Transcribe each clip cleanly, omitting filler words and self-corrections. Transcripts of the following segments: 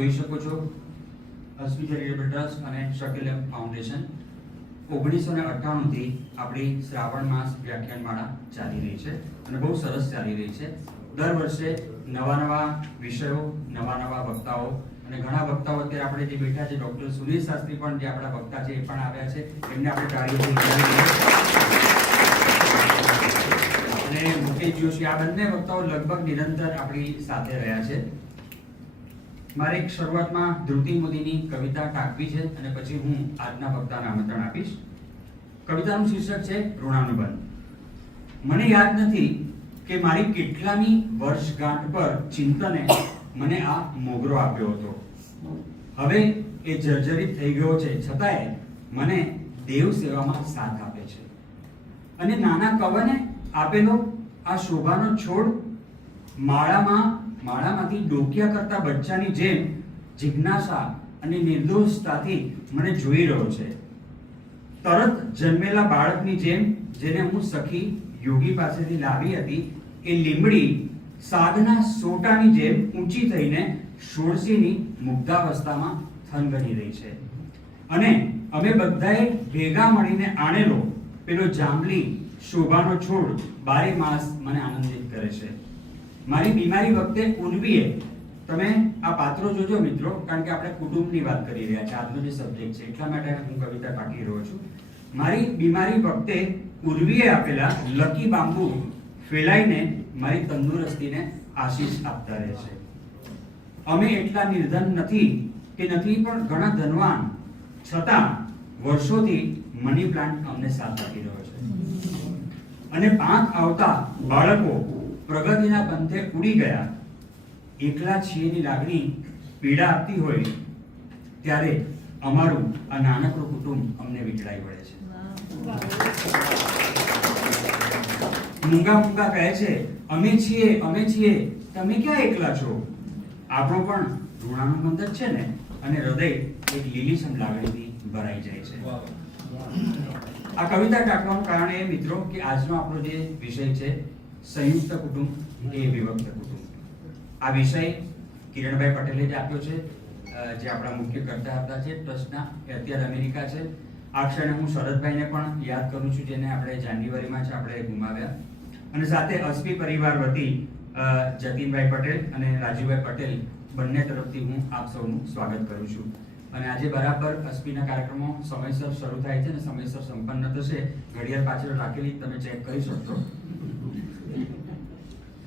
જોઈ શકો છો અશ્વી ચેરિટેબલ ટ્રસ્ટ અને શકીલ ફાઉન્ડેશન 1998 થી આપણી શ્રાવણ માસ વ્યાખ્યાનમાળા ચાલી રહી છે અને બહુ સરસ ચાલી રહી છે. દર વર્ષે નવા વિષયો, નવા વક્તાઓ અને ઘણા વક્તાઓ અત્યારે આપણે જે બેઠા છે, ડોક્ટર સુનિલ શાસ્ત્રી પણ જે આપણા વક્તા છે એ પણ આવ્યા છે. એમને આપણે તાળીઓથી અને મુકેશ જોશી, આ બંને વક્તાઓ લગભગ નિરંતર આપણી સાથે રહ્યા છે. મારે એક શરૂઆતમાં ધ્રુતિ મોદીની કવિતા ટાંકવી છે અને પછી હું આજના વક્તાને આમંત્રણ આપીશ. કવિતાનું શીર્ષક છે ઋણાનુબંધ. મને યાદ નથી કે મારી કેટલામી વર્ષગાંઠ પર ચિંતને મને આ મોગરો આપ્યો હતો. હવે એ જર્જરિત થઈ ગયો છે, છતાંય મને દેવ સેવામાં સાથ આપે છે. અને નાના કવને આપેલો આ શોભાનો છોડ માળામાંથી ડોકિયા કરતા બચ્ચાની જેમ જિજ્ઞાસા અને નિર્દોષતાથી મને જોઈ રહ્યો છે. તરત જન્મેલા બાળકની જેમ જેને હું સખી યોગી પાસેથી લાવી હતી, એ લીમડી સાગના સોટાની જેમ ઊંચી થઈને સોળસીની મુગ્ધાવસ્થામાં થનગની રહી છે. અને અમે બધાએ ભેગા મળીને આણેલો પેલો જાંબલી શોભાનો છોડ બારે માસ મને આનંદિત કરે છે. મારી બીમારી વખતે ઉર્વીએ, તમે આ પાત્રો જોજો મિત્રો, કારણ કે આપણે કુટુંબની વાત કરી રહ્યા છે, આજનો જે સબ્જેક્ટ છે, એટલા માટે હું કવિતા ટાંકી રહ્યો છું. મારી બીમારી વખતે ઉર્વીએ આપેલા લકી બાંબુ ફેલાઈને મારી તંદુરસ્તીને આશીષ આપતા રહે છે. અમે એટલા નિર્ધન નથી પણ ઘણા ધનવાન, છતાં વર્ષોથી મની પ્લાન્ટ અમને સાથ આપી રહ્યો છે. અને પાંખ આવતા બાળકો પ્રગતિના પંથે ઉડી ગયા. એકલા છીએની લાગણી પીડા આપતી હોય ત્યારે અમારું આ નાનકડું કુટુંબ અમને વીંટળાઈ વળે છે. મૂંગા કહે છે, અમે છીએ, તમે ક્યાં એકલા છો? આપણો પણ ઋણાનુબંધ જ છે ને. અને હૃદય એક લીલીછમ લાગણીથી ભરાઈ જાય છે. આ કવિતા ટાંકવાનું કારણ એ મિત્રો કે આજનો આપણો જે વિષય છે સંયુક્ત કુટુંબ એ વિભક્ત કુટુંબ. આ વિષય કિરણભાઈ પટેલે જ આપ્યો છે, જે આપણા મુખ્ય કર્તા હતા છે ટ્રસ્ટના, એ અત્યારે અમેરિકા છે. આ ક્ષણે હું શરદભાઈને પણ યાદ કરું છું, જેને આપણે જાન્યુઆરીમાં છે આપણે ગુમાવ્યા. અને સાથે અશ્વી પરિવાર વતી જતીનભાઈ પટેલ અને રાજુભાઈ પટેલ બંને તરફથી હું આપ સૌનું સ્વાગત કરું છું. અને આજે બરાબર અશ્વીના કાર્યક્રમો સમયસર શરૂ થાય છે અને સમયસર સંપન્ન થશે. ઘડિયાળ પાછળ રાખેલી તમે ચેક કરી શકશો.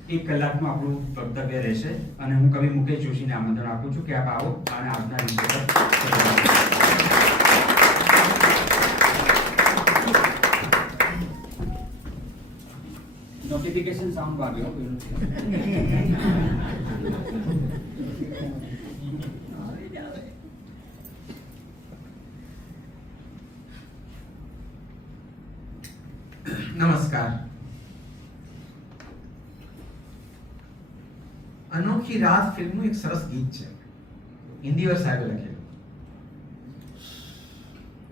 1 કલાકનું આપણું વક્તવ્ય રહેશે અને હું કવિ મુકેશ જોશીને આમંત્રણ આપું છું કે આપ આવો અને આજના વિષય પર નોટિફિકેશન સાઉન્ડ વાગ્યો. નમસ્કાર. અનોખી રાત ફિલ્મનું એક સરસ ગીત છે, હિન્દીવર સાહેબે લખેલું.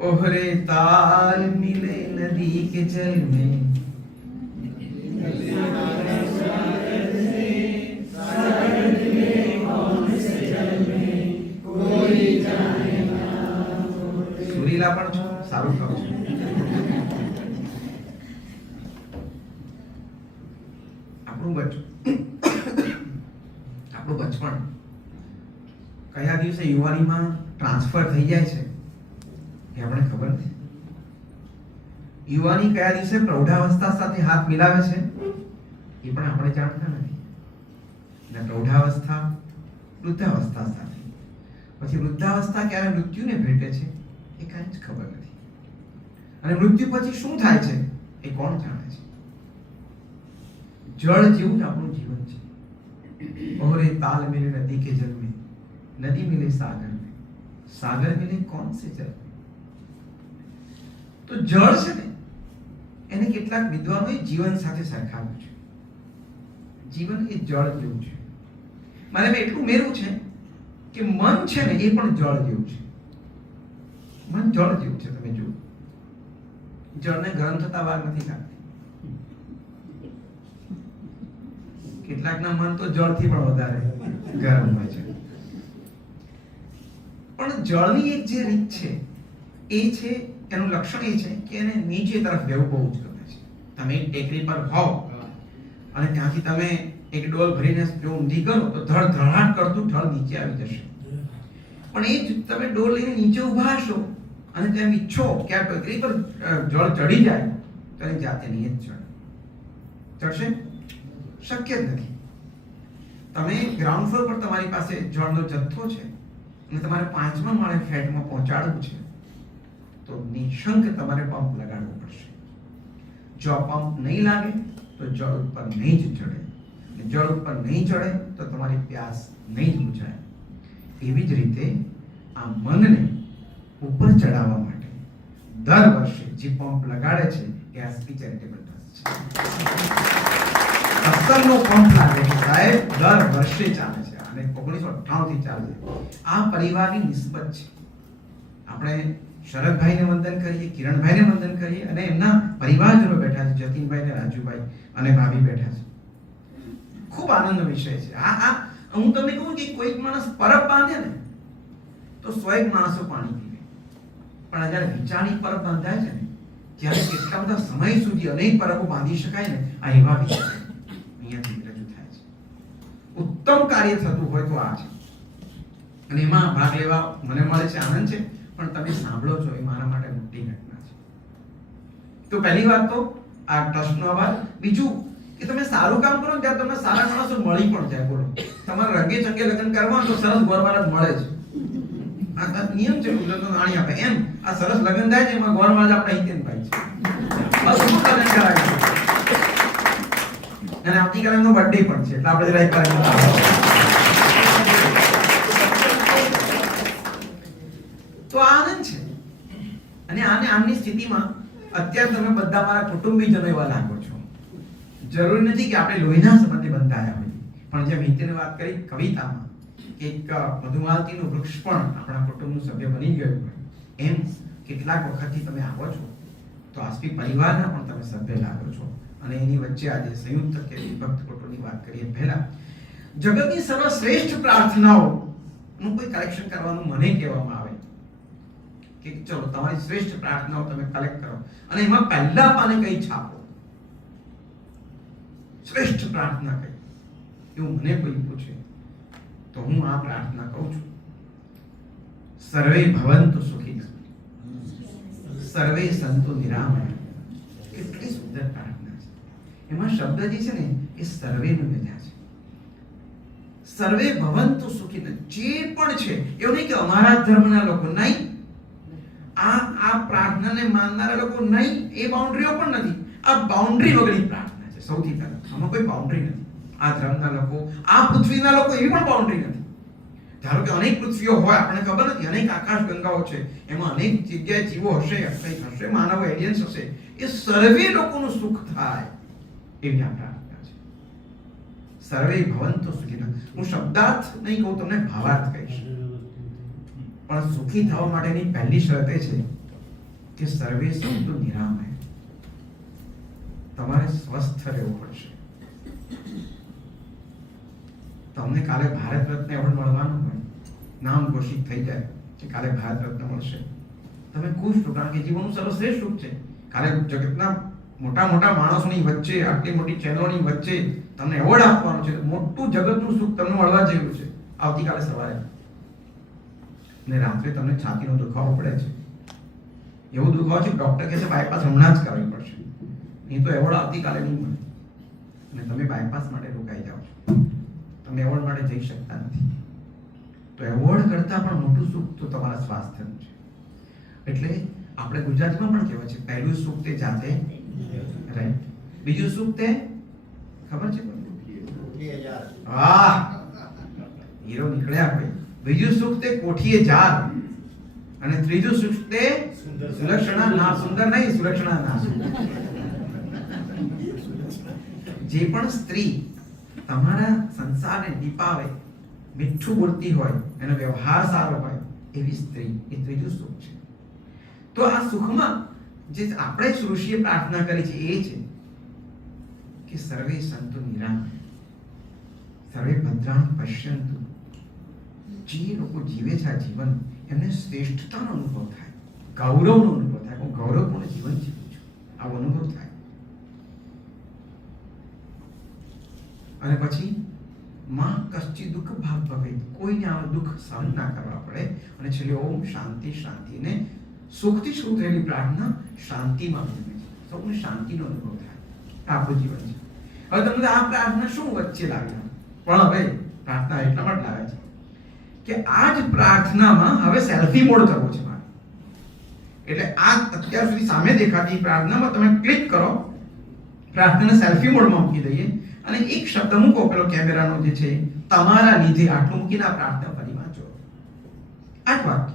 ઓહરે તાલ મિલે નદી કે જલ में સુરીલા પણ છો, સારું કરો છો. આપણું બચપણ કયા દિવસે યુવાનીમાં ટ્રાન્સફર થઈ જાય છે એ આપણને ખબર નથી. યુવાની કયા દિવસે પ્રૌઢાવસ્થા સાથે હાથ મિલાવે છે એ પણ આપણે જાણતા નથી. અને પ્રૌઢાવસ્થા વૃદ્ધાવસ્થા સાથે, પછી વૃદ્ધાવસ્થા ક્યારે મૃત્યુને ભેટે છે એ કાંઈ જ ખબર નથી. અને મૃત્યુ પછી શું થાય છે એ કોણ જાણે છે? જળ જેવું જ આપણું જીવન છે. ઓહરે તાલ મિલે નદી કે જલ में, नदी मिले सागर में, सागर मिले कौन से जल में. તો જળ છે ને, એને કેટલાક વિદ્વાનોએ જીવન સાથે સરખાવ્યું છે. જીવન એ જળ જેવું છે. મારે એટલું મેળવું છે કે મન છે ને એ પણ જળ જેવું છે. મન જળ જેવું છે. તમે જુઓ, જળને ગરમ થતા વાર નથી લાગતી. કેટલાકના મન તો જળથી પણ વધારે ગરમ હોય છે. પણ જળની એક જે રીત છે એ છે, એનું લક્ષણ એ છે કે એને નીચે તરફ વહેવું બહુ જ ગમે છે. તમે એક ટેકરી પર હોવ અને ત્યાંથી તમે એક ડોલ ભરીને જો ઊંધી કરો તો ધડધડાટ કરતું ઢળ નીચે આવી જશે. પણ એ જ તમે ડોલ લઈને નીચે ઊભા હશો અને તેમ ઈચ્છો કે આ ટેકરી પર જળ ચડી જાય તો એની જાતે નહીં જ ચડશે? શક્ય જ નથી. તમે ગ્રાઉન્ડ ફ્લોર પર તમારી પાસે જળનો જથ્થો છે અને તમારે 5મા માળે ફ્લેટમાં પહોંચાડવું છે તો નિઃશંક તમારે પંપ લગાડવો પડશે. જો પંપ નહીં લાગે તો જળ ઉપર નહીં જ ચડે, અને જળ ઉપર નહીં ચડે તો તમારી પ્યાસ નહીં જ બુઝાય. એવી જ રીતે આ મનને ઉપર ચડાવવા માટે દર વર્ષે જે પંપ લગાડે છે એ આસ્પી ચેરિટેબલ ટ્રસ્ટ છે. સત્તરનો પંપ લાગે છે સાહેબ, દર વર્ષે ચાલે છે અને 1998 થી ચાલે છે. આ પરિવારની નિસ્બત છે. આપણે શરદભાઈને વંદન કરીએ, કિરણભાઈને વંદન કરીએ અને એમના પરિવારજનો બેઠા છે, જતીનભાઈ ને રાજુભાઈ અને ભાભી બેઠા છે. ખૂબ આનંદનો વિષય છે. હું તમને કહું કે કોઈક માણસ પરબ બાંધે ને તો 100 માણસો પાણી પીવે, પણ જ્યારે વિચારની પરબ બાંધાય છે ને ત્યારે કેટલા બધા સમય સુધી અનેક પરબો બાંધી શકાય ને, આ એવા વિચાર અહીંયાથી રજૂ થાય છે. ઉત્તમ કાર્ય થતું હોય તો આ છે અને એમાં ભાગ લેવા મને મળે છે, આનંદ છે. પણ તમે સાંભળો છો એ મારા માટે મોટી ઘટના છે. તો પહેલી વાત તો આ ટ્રસ્ટનો આભાર. બીજું કે તમે સારું કામ કરો ત્યારે તમને સારા માણસો મળી પણ જાય. બોલો, તમારે રંગે ચંગે લગ્ન કરવા તો સરસ ગોરવાળા જ મળે છે. આ નિયમ છે, ઉલટો નાણી આપે એમ. આ સરસ લગ્ન થાય છે એમાં ગોરવાળા જ આપણા હિતેનભાઈ છે. બસ શું લગ્ન કરાય છે. અને આવતીકાલે એમનો બર્થડે પણ છે એટલે આપણે જરા એકવાર તો આનંદ છે. અને આમની સ્થિતિમાં અત્યારે તમે બધા મારા કુટુંબીજનો એવા લાગો છો. જરૂરી નથી કે આપણે લોહીના સંબંધે બંધાયા હોઈએ, પણ જેમ હિતેને વાત કરી કવિતામાં એક મધુમાલતીનું વૃક્ષ પણ આપણા કુટુંબનું સભ્ય બની ગયું હોય, એમ કેટલાક વખતથી તમે આવો છો તો આસ્પી પરિવારના પણ તમે સભ્ય લાગો છો. અને એની વચ્ચે આજે સંયુક્ત કે વિભક્ત કુટુંબની વાત કરીએ પહેલા જગતની સર્વશ્રેષ્ઠ પ્રાર્થનાઓનું કોઈ કલેક્શન કરવાનું મને કહેવામાં આવે કે ચલો તમારી શ્રેષ્ઠ પ્રાર્થનાઓ તમે કલેક્ટ કરો અને એમાં પહેલા પાને કઈ છાપો, શ્રેષ્ઠ પ્રાર્થના કઈ, એવું મને કોઈ પૂછે તો હું આ પ્રાર્થના કહું છું, સર્વે ભવન્તુ સુખિનઃ સર્વે સંતુ નિરામયા. કેટલી સુંદર પ્રાર્થના છે. એમાં શબ્દ જે છે ને એ સર્વેનું બેઠા છે. સર્વે ભવન્તુ સુખિનઃ, જે પણ છે એવું નહીં કે અમારા ધર્મના લોકો નહીં, આ પ્રાર્થનાને માનનારા લોકો નહીં, એ બાઉન્ડ્રીઓ પણ નથી. આ બાઉન્ડ્રી વગરની પ્રાર્થના છે. સૌથી પહેલા આમાં કોઈ બાઉન્ડ્રી નથી. આ ધર્મના લોકો, આ પૃથ્વીના લોકો, એવી પણ બાઉન્ડ્રી નથી. ધારો કે અનેક પૃથ્વીઓ હોય, આપણને ખબર નથી, અનેક આકાશ ગંગાઓ છે, એમાં અનેક જગ્યાએ જીવો હશે, કંઈક હશે, માનવ એલિયન્સ હશે, એ સર્વે લોકોનું સુખ થાય એવી આ પ્રાર્થના છે. સર્વે ભવન્તુ સુખિનઃ. હું શબ્દાર્થ નહીં કહું, તમને ભાવાર્થ કહીશ. પણ સુખી થવા માટેની પહેલી શરત એ છે કે સર્વે સંતુ નિરામય. તમારે સ્વસ્થ રહેવું પડશે. તમને કાલે ભારત રત્ન એવોર્ડ મળવાનું હોય, નામ ઘોષિત થઈ જાય કે કાલે ભારત રત્ન મળશે, તમે ખુશ છો, કારણ કે જીવનનું સર્વશ્રેષ્ઠ સુખ છે. કાલે જગતના મોટા મોટા માણસોની વચ્ચે, આટલી મોટી ચેનલોની વચ્ચે તમને એવોર્ડ આપવાનો છે. મોટું જગતનું સુખ તમને મળવા જેવું છે. આવતીકાલે સવારે ને રાત્રે તમને છાતીનો દુખાવો પડે છે, એવું દુખાવો છે ડોક્ટર કહે છે બાયપાસ હમણાં જ કરવી પડશે, નહીં તો એવોર્ડ આવતીકાલે નહીં મળે. અને તમે બાયપાસ માટે રોકાઈ જાઓ છો, તમે એવોર્ડ માટે જઈ શકતા નથી. તો એવોર્ડ કરતા પણ મોટું સુખ તો તમારા સ્વાસ્થ્યનું છે. એટલે આપણે ગુજરાતીમાં પણ કહેવાય છે, પહેલું સુખ તે જાતે રહે, બીજું સુખ તે ખબર છે વાહ હીરો નીકળ્યા ભાઈ. બીજું સુખ તે કોઠીએ જાર, અને ત્રીજું સુખ તે સુલક્ષણા ના સુંદર નહીં, સુલક્ષણા ના સુંદર. જે પણ સ્ત્રી તમારા સંસારને દીપાવે, મીઠું બોલતી હોય, એનો વ્યવહાર સારો હોય, એવી સ્ત્રી એ ત્રીજું સુખ છે. તો આ સુખમાં જે આપણે ઋષિએ પ્રાર્થના કરી છે એ છે કે સર્વે સંતુ નિરામય સર્વે ભદ્રાણિ પશ્યન્તુ જે લોકો જીવે છે આ જીવન, એમને શ્રેષ્ઠતાનો અનુભવ થાય, ગૌરવનો અનુભવ થાય. હું ગૌરવપૂર્ણ જીવન જીવું છું, આવો અનુભવ થાય. અને પછી માં કશ્ચિ દુઃખ ભાગ ભવેત, કોઈને આવા દુઃખ સહન ના કરવા પડે. અને છેલ્લે ઓમ શાંતિ શાંતિ, ને સુખથી શરૂ થયેલી પ્રાર્થના શાંતિમાં બદલે છે. સૌને શાંતિનો અનુભવ થાય. આપણું જીવન છે. હવે તમને આ પ્રાર્થના શું વચ્ચે લાગે? પણ હવે પ્રાર્થના એટલા માટે લાગે છે કે આ જ પ્રાર્થનામાં હવે સેલ્ફી મોડ કરવો છે મારે. એટલે આ અત્યાર સુધી સામે દેખાતી પ્રાર્થનામાં તમે ક્લિક કરો, પ્રાર્થનાને સેલ્ફી મોડમાં મૂકી દઈએ અને એક શબ્દ મૂકો પેલો કેમેરાનો જે છે, તમારા લીધે, આટલું મૂકીને આ પ્રાર્થના ફરી વાંચો. આ જ વાત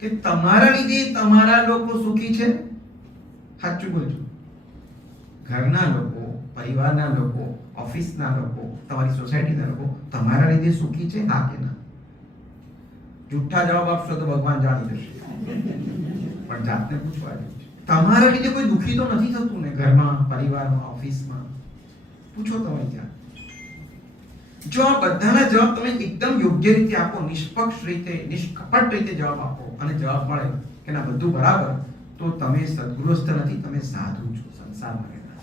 કે તમારા લીધે તમારા લોકો સુખી છે. સાચું બોલજો. ઘરના લોકો, પરિવારના લોકો, ઓફિસના લોકો, તમારી સોસાયટીના લોકો તમારા લીધે સુખી છે, હા કે ના? જૂઠા જવાબ આપશો તો ભગવાન જાણી જશે, પણ જાતને પૂછવા જેવું છે. તમારા લીધે કોઈ દુખી તો નથી થતું ને? ઘરમાં, પરિવારમાં, ઓફિસમાં પૂછો તમારી જાત. જો આ બધાના જવાબ તમે એકદમ યોગ્ય રીતે આપો, નિષ્પક્ષ રીતે, નિષ્કપટ રીતે જવાબ આપો અને જવાબ મળે કે ના બધું બરાબર, તો તમે સદગૃહસ્થ નથી, તમે સાધુ છો, સંસારમાં રહેતા.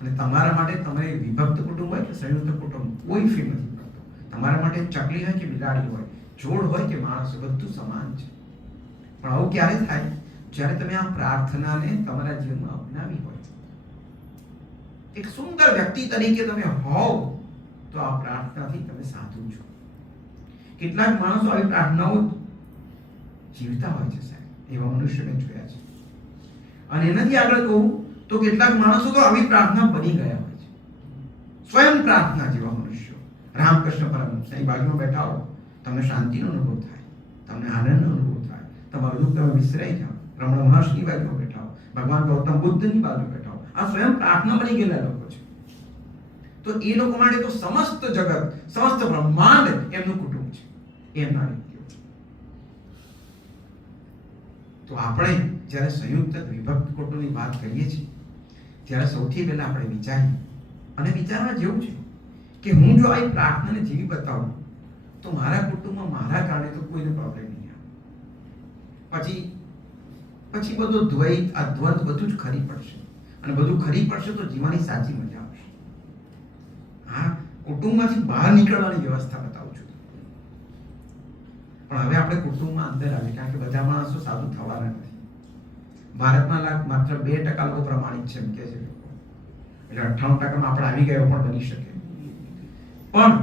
અને તમારા માટે તમે વિભક્ત કુટુંબ હોય કે સંયુક્ત કુટુંબ, કોઈ ફેર નથી પડતો. તમારા માટે ચકલી હોય કે બિલાડી હોય, જોડ હોય કે માણસ, બધું સમાન છે. પણ આવું ક્યારે થાય? જ્યારે તમે આ પ્રાર્થનાને તમારા જીવનમાં અપનાવી હોય, એક સુંદર વ્યક્તિ તરીકે તમે હોવ, તો આ પ્રાર્થનાથી તમે સાધુ છો. કેટલાક માણસો આવી પ્રાર્થનાઓ જીવતા હોય છે સાહેબ, એવા મનુષ્ય મેં જોયા છે. અને એનાથી આગળ કહું તો કેટલાક માણસો તો આવી પ્રાર્થના બની ગયા હોય છે, સ્વયં પ્રાર્થના જેવા મનુષ્યો. રામકૃષ્ણ પરમહંસ અહીં બાજુમાં બેઠા હો, તમને શાંતિનો અનુભવ થાય, તમને આનંદનો અનુભવ થાય, તમારું દુઃખ તમે વિસરાઈ જાઓ. રમણ મહર્ષિની બાજુમાં બેઠા હો, ભગવાન ગૌતમ બુદ્ધની બાજુ બેઠા હો, આ સ્વયં પ્રાર્થના બની ગયેલા લોકો છે. તો એ લોકો માટે તો સમસ્ત જગત, સમસ્ત બ્રહ્માંડ એમનું કુટુંબ છે, એમના વ્યક્તિઓ. તો આપણે જ્યારે સંયુક્ત વિભક્ત કુટુંબની વાત કરીએ છીએ, ત્યારે સૌથી પહેલા આપણે વિચારીએ, અને વિચારવા જેવું છે કે હું જો આ પ્રાર્થનાને જીવી બતાવું તો મારા કુટુંબમાં મારા કારણે તો કોઈને પ્રોબ્લેમ નહીં આવે. પછી બધું દ્વૈત, અદ્વંદ બધું જ ખરી પડશે. અને બધું ખરી પડશે તો જીવવાની સાચી મજા આવશે. આ કુટુંબમાંથી બહાર નીકળવાની વ્યવસ્થા બતાવું છું. પણ હવે આપણે કુટુંબમાં અંદર આવીએ, કારણ કે બધા માણસો સાધુ થવાના નથી. ભારતમાં માત્ર 2% લોકો પ્રમાણિત છે એમ કે છે લોકો. એટલે 98% આપણે આવી ગયો પણ બની શકે. પણ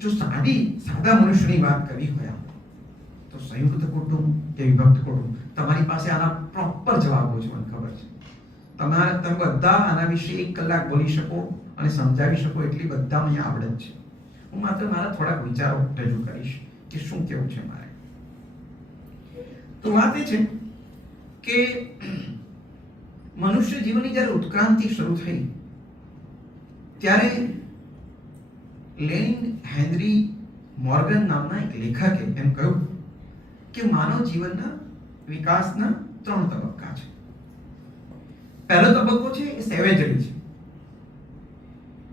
જો સાદા મનુષ્યની વાત કરવી હોય તો સંયુક્ત કુટુંબ કે વિભક્ત કુટુંબ, તમારી પાસે આના પ્રોપર જવાબો છે, મને ખબર છે. તમે બધા આના વિશે 1 કલાક બોલી શકો અને સમજાવી શકો એટલી બધા અહીંયા આવડત છે. હું માત્ર મારા થોડાક વિચારો રજૂ કરીશ કે શું કેવું છે મારે. તો વાત એ છે કે મનુષ્ય જીવનની જ્યારે ઉત્ક્રાંતિ શરૂ થઈ ત્યારે લેનિન હેનરી મોર્ગન નામના એક લેખકે એમ કહ્યું કે માનવ જીવનના વિકાસના 3 તબક્કા છે. પહેલો તબક્કો છે એ સેવેજરી છે,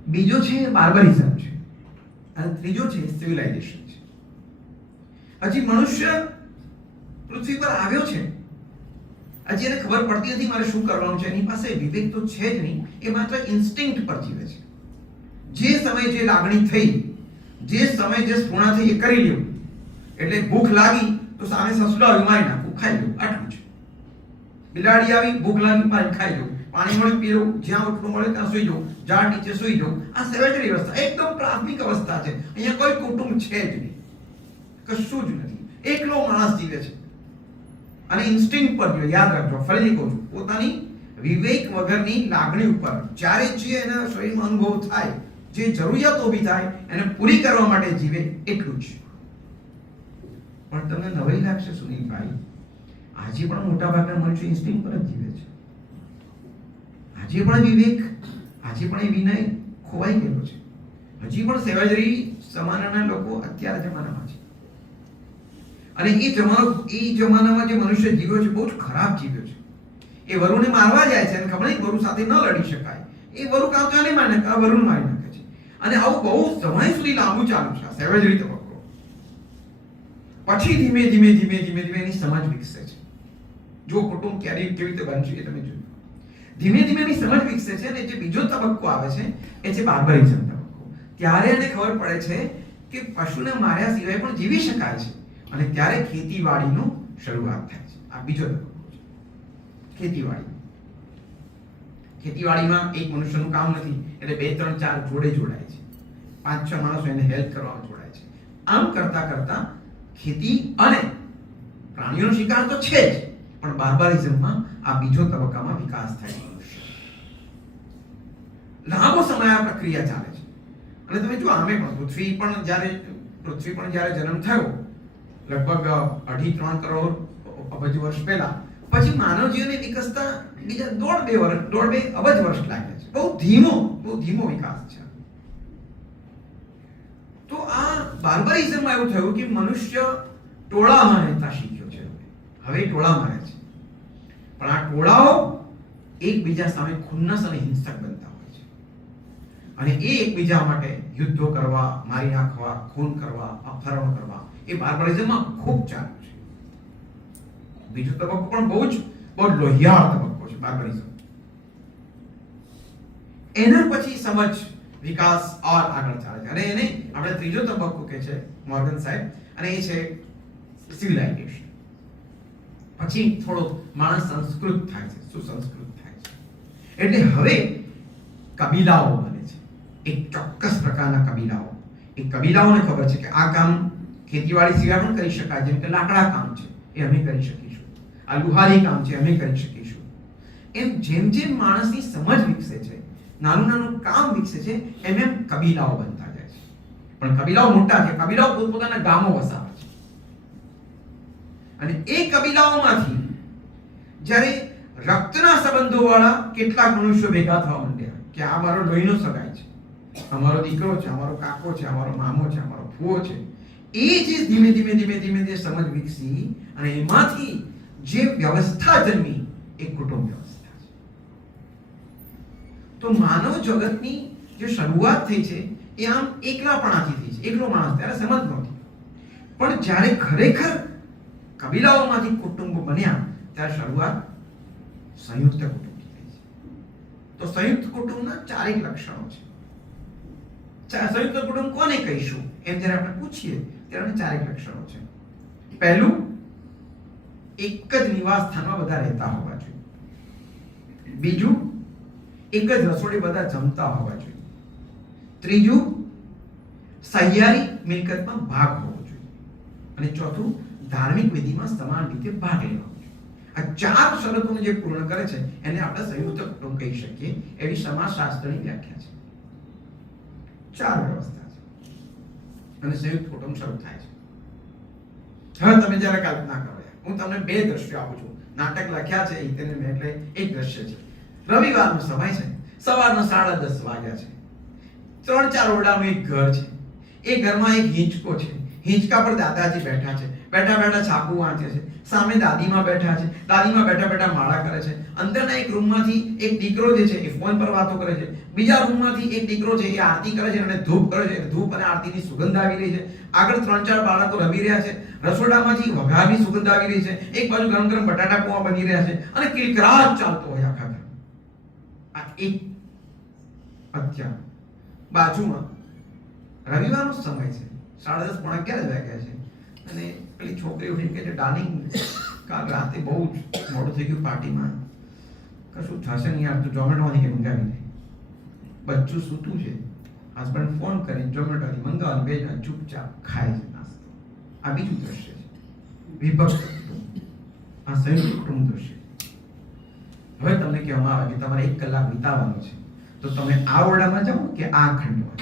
બીજો છે બાર્બરિઝમ છે, અને ત્રીજો છે સિવિલાઇઝેશન છે. હજી મનુષ્ય પૃથ્વી પર આવ્યો છે, હજી એને ખબર પડતી નથી મારે શું કરવાનું છે, એની પાસે વિવેક તો છે જ નહીં, એ માત્ર ઇન્સ્ટિંક્ટ પર જીવે છે. જે સમયે જે લાગણી થઈ, જે સમયે જે સ્પૃણા થઈ એ કરી લેવું. એટલે ભૂખ લાગી તો સામે સસલો આવ્યું, મારી નાખું, ખાઈ લેવું, આટલું છે. બિલાડી આવી, ભૂખ લાગી, મારી ખાઈ લેવું, પાણી મળ્યું પી લેવું, જ્યાં ઉઠવું મળે ત્યાં સુઈ જવું, ઝાડ નીચે સુઈ જવું. આ સેવેજરી અવસ્થા, એકદમ પ્રાથમિક અવસ્થા છે. અહીંયા કોઈ કુટુંબ છે જ નહીં, કશું જ નથી, એકલો માણસ જીવે છે અને ઇન્સ્ટિંક્ટ પર જીવે. યાદ રાખજો, ફરીથી કહું છું, પોતાની વિવેક વગરની લાગણી ઉપર જ્યારે જે એના શરીરમાં અનુભવ થાય, જે જરૂરિયાત ઊભી થાય એને પૂરી કરવા માટે જીવે, એટલું જ. પણ તમને નવાઈ લાગશે સુનિલભાઈ, આજે પણ મોટાભાગના મનુષ્ય ઇન્સ્ટિંક્ટ પર જ જીવે છે. આજે પણ વિવેક, આજે પણ એ વિનય ખોવાઈ ગયેલો છે. હજી પણ સેવાજરી સમાનના લોકો અત્યારે જમાનામાં છે. અને એ જમાનામાં જે મનુષ્ય જીવ્યો છે બહુ જ ખરાબ જીવ્યો છે. એ વરુને મારવા જાય છે અને ખબર નહીં વરુ સાથે ન લડી શકાય. એ વરુ કાં તો એને મારી નાખે, વરુને મારી નાખે છે. અને આવું બહુ સમય સુધી લાંબુ ચાલુ છે સેવેજરી તબક્કો. પછી ધીમે ધીમે ધીમે ધીમે ધીમે એની સમજ વિકસે છે. જો કુટુંબ કેવી રીતે બનશે એ તમે જોયું. ધીમે ધીમે એની સમજ વિકસે છે અને જે બીજો તબક્કો આવે છે એ છે બાર્બરિઝમ તબક્કો. ત્યારે એને ખબર પડે છે કે પશુને માર્યા સિવાય પણ જીવી શકાય છે અને ત્યારે ખેતીવાડીનું શરૂઆત થાય છે. આ બીજો તબક્કો છે ખેતીવાડી. ખેતીવાડીમાં એક મનુષ્યનું કામ નથી એટલે 2 3 4 જોડે જોડાય છે. 5 6 માણસો એને હેલ્પ કરવામાં જોડાય છે. આમ કરતા કરતા ખેતી અને પ્રાણીઓનો શિકાર તો છે જ, પણ બાર્બારિઝમમાં આ બીજો તબક્કામાં વિકાસ થાય છે. લાંબો સમય આ પ્રક્રિયા ચાલે છે. અને તમે જો આમે પણ પૃથ્વી પણ જ્યારે જન્મ થયો લગભગ 2.5-3 કરોડ અબજ વર્ષ પહેલા, પછી માનવ જીવનને વિકસતા બીજા 1.5-2 અબજ વર્ષ લાગે છે. બહુ ધીમો વિકાસ છે. તો આ બાર્બરિઝમમાં એવું થયું કે મનુષ્ય ટોળામાં રહેતા શીખ્યો છે. હવે ટોળામાં રહે છે, પણ આ ટોળાઓ એકબીજા સામે ખુન્નસ અને હિંસક બનતા હોય છે અને એ એકબીજા માટે યુદ્ધો કરવા, મારી નાખવા, ખૂન કરવા, અપહરણ કરવા એ બાર્બરિઝમમાં ખૂબ ચાલુ છે. બીજો તબક્કો પણ બહુ જ લોહિયાળ તબક્કો છે બાર્બરિઝમ. એના પછી સમજ વિકાસ ઓર આગળ ચાલે છે અને એને આપણે ત્રીજો તબક્કો કે છે મોર્ગન સાહેબ, અને એ છે સિવિલાઇઝેશન. પછી થોડો માણસ સંસ્કૃત થાય છે, સુસંસ્કૃત થાય છે. એટલે હવે કબીલાઓ બને છે, એક ચોક્કસ પ્રકારના કબીલાઓ. એ કબીલાઓને ખબર છે કે આ કામ ખેતીવાડી સિવાય પણ કરી શકાય, જેમ કે લાકડા કામ છે એ અમે કરી શકીશું, આ લુહારી કામ છે અમે કરી શકીશું. એમ જેમ જેમ માણસની સમજ વિકસે છે, નાનું કામ વિકસે છે, એમ કબીલાઓ બનતા જાય છે. પણ કબીલાઓ મોટા છે, કબીલાઓ પોતપોતાના ગામો વસાવે છે અને એ કબીલાઓમાંથી જ્યારે રક્તના સંબંધો વાળા કેટલાક મનુષ્યો ભેગા થવા માંડ્યા કે આ મારો લોહીનો સગાઈ છે, અમારો દીકરો છે, અમારો કાકો છે, અમારો મામો છે, અમારો ફુવો છે, એ જે ધીમે ધીમે સમજ વિકસી અને એમાંથી જે વ્યવસ્થા જન્મી એ કુટુંબ વ્યવસ્થા છે. તો માનવ જગતની જે શરૂઆત થઈ છે એ આમ એકલાપણાથી થઈ છે. એકલો માણસ ત્યારે સમજ નહોતી, પણ જ્યારે ખરેખર કબીલાઓમાંથી કુટુંબ બન્યા ત્યારે શરૂઆત સંયુક્ત કુટુંબથી થઈ છે. તો સંયુક્ત કુટુંબના 4 લક્ષણો છે. સંયુક્ત કુટુંબ કોને કહીશું એમ જ્યારે આપણે પૂછીએ ત્યારે 4 લક્ષણો છે. પહેલું, એક જ નિવાસ સ્થાનમાં બધા રહેતા હોવા જોઈએ. બીજું, એક જ રસોડે બધા જમતા હોવા જોઈએ. ત્રીજું, સહિયારી મિલકતમાં ભાગ હોવો જોઈએ. અને ચોથું, ધાર્મિક વિધિમાં સમાન રીતે ભાગ લેવો જોઈએ. આ 4 શરતોને જે પૂર્ણ કરે છે એને આપણે સંયુક્ત કુટુંબ કહી શકીએ, એવી સમાજશાસ્ત્રની વ્યાખ્યા છે. 4 વ્યવસ્થા છે અને સંયુક્ત કુટુંબ શરૂ થાય છે. હવે તમે જ્યારે કલ્પના કરો, હું તમને 2 દ્રશ્યો આપું છું. નાટક લખ્યા છે એટલે એક દ્રશ્ય છે. રવિવારનો સમય છે, સવારના 10:30 વાગ્યા છે. 3-4 ઓરડાનું એક ઘર છે. એ ઘરમાં એક હિંચકો છે. હિંચકા પર દાદાજી બેઠા છે. બેઠા છાપું વાંચે છે. સામે દાદીમાં બેઠા છે. દાદીમાં બેઠા માળા કરે છે. અંદરના એક રૂમમાંથી એક દીકરો જે છે એ ફોન પર વાતો કરે છે. બીજા રૂમમાંથી એક દીકરો છે એ આરતી કરે છે અને ધૂપ કરે છે. ધૂપ અને આરતીની સુગંધ આવી રહી છે. આગળ 3-4 બાળકો રમી રહ્યા છે. રસોડામાંથી વઘારની સુગંધ આવી રહી છે. એક બાજુ ગરમ બટાટા પૌવા બની રહ્યા છે અને કિલકરાટ ચાલતો હોય આખા ઘર. આ એક અત્યાર બાજુમાં રવિવારનો સમય છે, 10:30 પોણા 11 વાગ્યા છે અને પેલી છોકરી ઉઠીને કહે છે, ડાર્લિંગ કાલ રાતે બહુ મોડું થઈ ગયું પાર્ટીમાં, કશું થશે નહીં યાર, તું ઝોમેટોમાંથી કે મંગાવી લે. બચ્ચું સૂતું છે, હસબન્ડ ફોન કરીને ઝોમેટોથી મંગાવવાનું, 2 જણ ચૂપચાપ ખાય છે નાસ્તો. આ બીજું દ્રશ્ય છે, વિભક્ત કુટુંબ. આ સંયુક્ત કુટુંબ દ્રશ્ય. હવે તમને કહેવામાં આવે કે તમારે 1 કલાક વિતાવવાનો છે, તો તમે આ ઓરડામાં જાઓ કે આ ખંડમાં?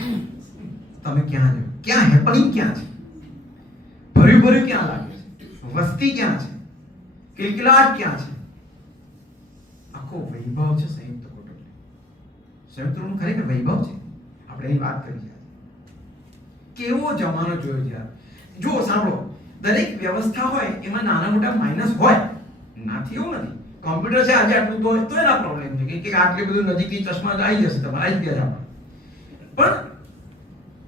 તમે ક્યાં જાઓ? ક્યાં હેપનિંગ ક્યાં છે? ભર્યું ક્યાં લાગે છે? વસ્તી ક્યાં છે? કિલકિલાટ ક્યાં છે? આખો વૈભવ છે સંયુક્ત કુટુંબ. સંયુક્ત કુટુંબ ખરેખર વૈભવ છે. આપણે એની વાત કરી છે. કેવો જમાનો જોયો છે યાર. જો સાંભળો, દરેક વ્યવસ્થા હોય એમાં નાના મોટા માઇનસ હોય, નથી એવું નથી. કોમ્પ્યુટર છે આજે આટલું તો એના પ્રોબ્લેમ છે કે આટલું બધું નજીકથી ચશ્મા આવી જશે તમારે, આવી ગયા. પણ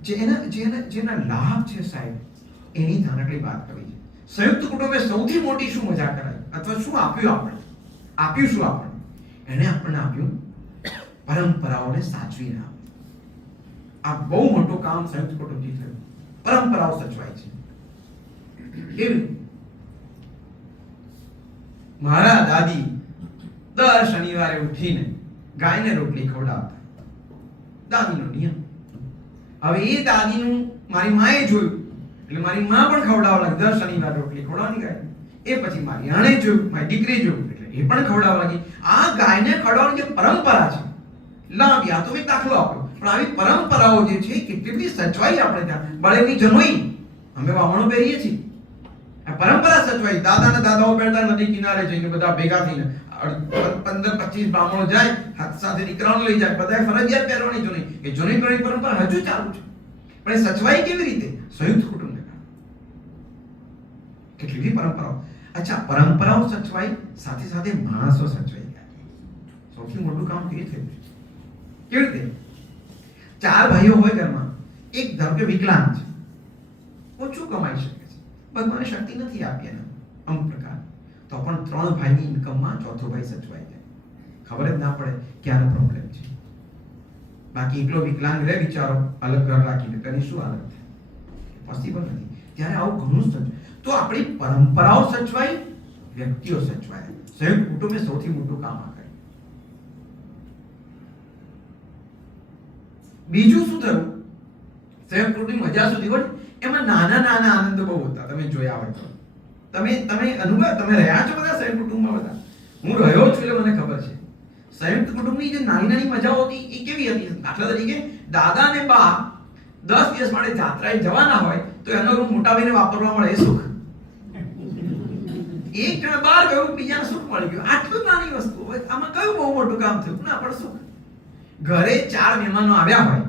જેના લાભ છે સાહેબ, એની નાનકડી વાત કરી છે. સંયુક્ત કુટુંબે સૌથી મોટી શું મજા કરાવી અથવા શું આપ્યું શું આપણને? એને આપણને આપ્યું પરંપરાઓને સાચવીને આપ્યું. આ બહુ મોટું કામ સંયુક્ત કુટુંબથી થયું. પરંપરાઓ સચવાય છે. કેવી? મારા દાદી દર શનિવારે ઉઠીને ગાયને રોટલી ખવડાવતા. દાદીનો નિયમ. હવે એ દાદીનું મારી માએ જોયું એટલે મારી માં પણ ખવડાવવા લાગી. દર શનિવારે રોટલી ખવડાવવાની ગાય. એ પછી મારી આણે જોયું, મારી દીકરી જોયું એટલે એ પણ ખવડાવવા લાગી. આ ગાયને ખવડાવવાની જે પરંપરા છે લાંબી, આ તો એક દાખલો આપ્યો, પણ આવી પરંપરાઓ જે છે કેટલી સચવાઈ આપણે ત્યાં. બળેની જનોઈ અમે વાવણો પહેરીએ છીએ. આ પરંપરા સચવાઈ. દાદાના દાદાઓ પહેરતા નદી કિનારે જઈને બધા ભેગા થઈને 15-25 બ્રાહ્મણો જાય, હાથ સાથે દીકરાઓને લઈ જાય, બધાએ ફરજિયાત પહેરવાની જૂની. એ જૂની પરંપરા હજુ ચાલુ છે. પણ એ સચવાઈ કેવી રીતે? સંયુક્ત કુટુંબને કારણે. કેટલી પરંપરાઓ. અચ્છા, પરંપરાઓ સચવાઈ, સાથે સાથે માણસો સચવાઈ ગયા. સૌથી મોટું કામ એ થયું છે. કેવી રીતે? 4 ભાઈઓ હોય ઘરમાં, એક ધારો કે વિકલાંગ છે, ઓછું કમાઈ શકે છે, ભગવાને શક્તિ નથી આપી એને અમુક પ્રકાર, તો પણ 3 ભાઈની ઇન્કમમાં ચોથો ભાઈ સચવાઈ જાય. ખબર જ ના પડે કે આનો પ્રોબ્લેમ છે. બાકી એકલો વિકલાંગ રહે બિચારો, અલગ ઘર રાખીને કરી શું હાલત થાય? પોસિબલ નથી. ત્યારે આવું ઘણું સચવાય. તો આપણી પરંપરાઓ સચવાઈ, વ્યક્તિઓ સચવાય. સંયુક્ત કુટુંબે સૌથી મોટું કામ આ કર્યું. બીજું શું થયું? સંયુક્ત કુટુંબની મજા સુધી હોય એમાં નાના નાના આનંદો બહુ હતા. તમે જોયા હોય તો તમે અનુભવ, તમે રહ્યા છો બધા સંયુક્ત કુટુંબમાં બધા. હું રહ્યો છું એટલે મને ખબર છે. સંયુક્ત કુટુંબની જે નાની નાની મજાઓ હતી એ કેવી હતી? દાખલા તરીકે દાદા ને બા 10 દિવસ માટે જાત્રાએ જવાના હોય તો એનો રૂમ મોટા ભાઈને વાપરવા મળે, એ સુખ. એક જણ બહાર ગયું, બીજાને સુખ મળી ગયું. આટલું નાની વસ્તુ હોય, આમાં કયું બહુ મોટું કામ થયું? ના પણ સુખ. ઘરે 4 મહેમાનો આવ્યા હોય,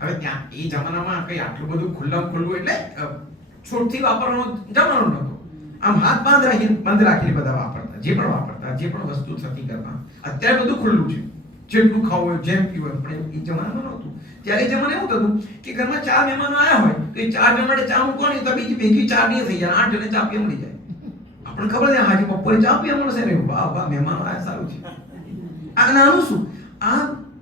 હવે ત્યાં એ જમાનામાં કઈ આટલું બધું ખુલ્લું એટલે છૂટથી વાપરવાનો જમાનો નહોતો. આમ હાથ બંધ રાખીને બધા વાપરતા, જે પણ વસ્તુ થતી ઘરમાં. અત્યારે બધું ખુલ્લું છે, જેટલું ખાવું હોય, જેમ પીવું હોય, પણ એ જમાનામાં નહોતું. ત્યારે એ જમાને એવું થતું કે ઘરમાં 4 મહેમાનો આવ્યા હોય તો એ 4 જણ માટે ચા મૂકવાની, તો બીજી ભેગી 4 નહીં થઈ જાય, 8 જણે ચા પીવા મળી જાય. આપણને ખબર છે હાજી બપોરે ચા પીવા મળશે ને, વાહ વાહ મહેમાનો આયા, સારું છે. આ નાનું શું? આ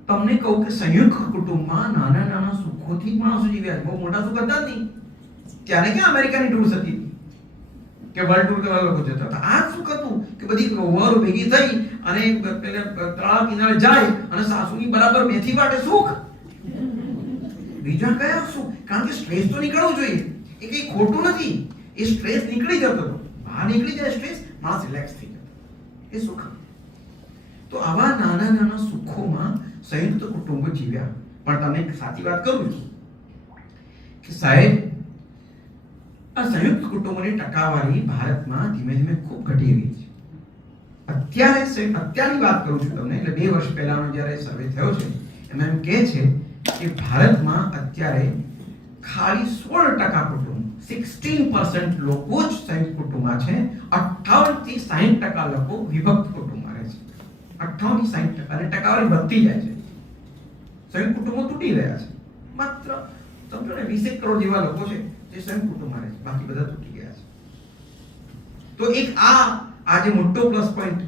તમને કહું કે સંયુક્ત કુટુંબમાં નાના નાના સુખોથી માણસો જીવ્યા. બહુ મોટા સુખ હતા જ નહીં. ત્યારે ક્યાં અમેરિકાની ટૂર હતી કે વર્લ્ડ ટૂર કરવા લોકો જતા હતા? આ સુખ હતું કે બધી વહુઓ ભેગી થઈ અને પેલે તળાવ કિનારે જાય અને સાસુની બરાબર મેથી વાટે. સુખ. બીજા કયા સુખ? કારણ કે સ્ટ્રેસ તો નીકળવું જોઈએ. એ કઈ ખોટું નથી. એ સ્ટ્રેસ નીકળી જતો હતો. બહાર નીકળી જાય સ્ટ્રેસ, માણસ રિલેક્સ થઈ જતો. એ સુખ. તો આવા નાના નાના સુખોમાં સંયુક્ત કુટુંબો જીવ્યા. પણ તમને એક સાચી વાત કરું છું કે સાહેબ, આ સંયુક્ત કુટુંબોની ટકાવારી ભારતમાં ધીમે ધીમે ખૂબ ઘટી રહી છે. અત્યારની વાત કરું છું તમને, એટલે 2 વર્ષ પહેલાનો જ્યારે સર્વે થયો છે એમાં એમ કહે છે કે ભારતમાં અત્યારે ખાલી 16% કુટુંબ, 16% લોકો જ સંયુક્ત કુટુંબમાં છે. 58 થી 60% લોકો વિભક્ત કુટુંબમાં રહે છે. 58 થી 60%, અને ટકાવારી વધતી જાય છે. સંયુક્ત કુટુંબો તૂટી રહ્યા છે. માત્ર સમજો ને 20 કરોડ જેવા લોકો છે જે સંયુક્ત કુટુંબમાં રહે છે, બાકી બધા તૂટી ગયા છે. તો એક આ જે મોટો પ્લસ પોઈન્ટ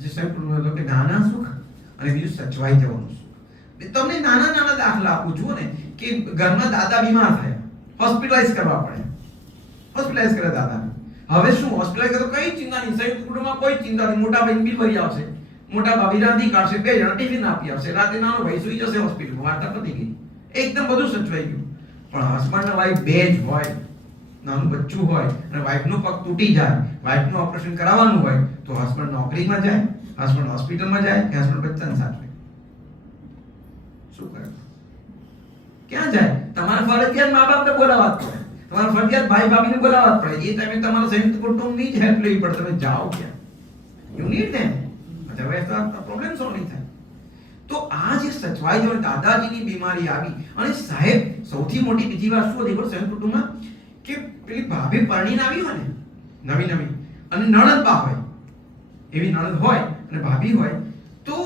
જે સંયુક્ત કુટુંબનો હતો કે નાના સુખ અને બીજું સચવાઈ જવાનું સુખ. તમને નાના નાના દાખલા આપું છું ને કે ઘરમાં દાદા બીમાર થયા, હોસ્પિટલાઇઝ કરવા પડે, હોસ્પિટલાઇઝ કરે દાદાને. હવે શું હોસ્પિટલાઇઝ કરો? કઈ ચિંતા નહીં. સંયુક્ત કુટુંબમાં કોઈ ચિંતા નહીં. મોટા ભાઈ બિલ ભરી આવશે, મોટા ભાભી રાંધી કાઢશે, 2 જણા ટિફિન આપી આવશે, રાતે નાનો ભાઈ સુઈ જશે હોસ્પિટલમાં, વાર્તા પતી ગઈ. એકદમ બધું સચવાઈ ગયું. પણ હસબન્ડ અને વાઈફ 2 જ હોય, નાનું બચ્ચું હોય અને વાઈફનો પગ તૂટી જાય, વાઈફનું ઓપરેશન કરાવવાનું હોય તો હસબન્ડ નોકરીમાં જાય, હસબન્ડ હોસ્પિટલમાં જાય કે હસબન્ડ બચ્ચાને સાચવે? શું કરે? ક્યાં જાય? તમારે ફરજિયાત મા બાપને બોલાવવા જ પડે, તમારે ફરજિયાત ભાઈ ભાભીને બોલાવવા જ પડે. એ ટાઈમે તમારે સંયુક્ત કુટુંબની જ હેલ્પ લેવી પડે. તમે જાઓ ક્યાં? You need them. અધરવાઇઝ તો પ્રોબ્લેમ સોલ્વ નહીં થાય. તો આ જે સચવાઈ જવાની દાદાજીની બીમારી આવી, અને સાહેબ સૌથી મોટી બીજી વાત શું હતી સંયુક્ત કુટુંબમાં? કે પેલી ભાભી પરણીને આવી હોય ને નવી અને નણંદ બા હોય, એવી નણંદ હોય અને ભાભી હોય, તો